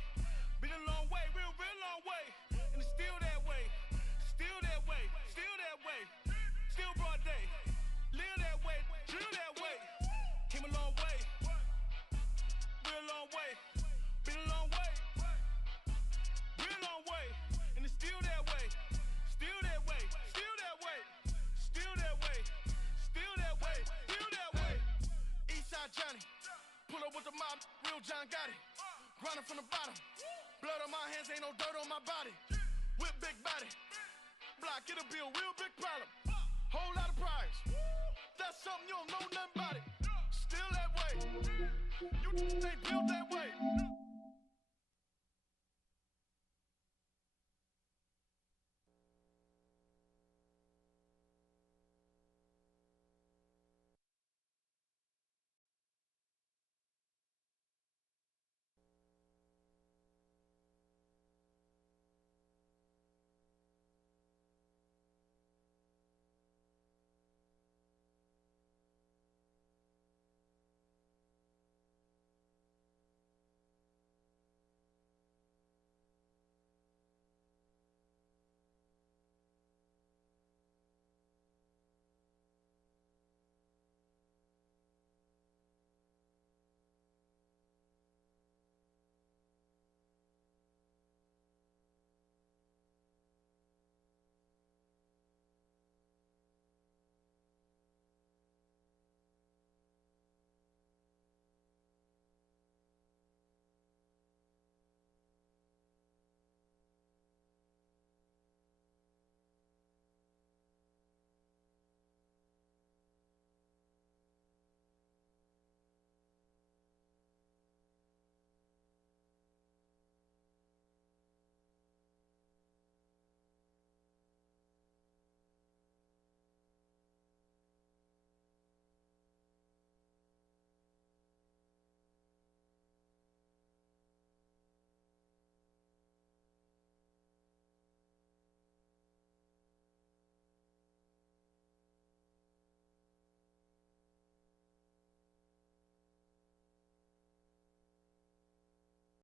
been a long way, real long way, and it's still that way, still that way, still that way, still broad day, live that way, drill that way, came a long way, real long way, been a long way, real long way, and it's still that way, still that way, still that way, still that way, still that way, still that way. Eastside Johnny, pull up with the mob, real John Gotti. Grinding from the bottom, blood on my hands, ain't no dirt on my body. With big body, block, it'll be a real big problem. Whole lot of prize, that's something you don't know nothing about it. Still that way, you ain't built that way.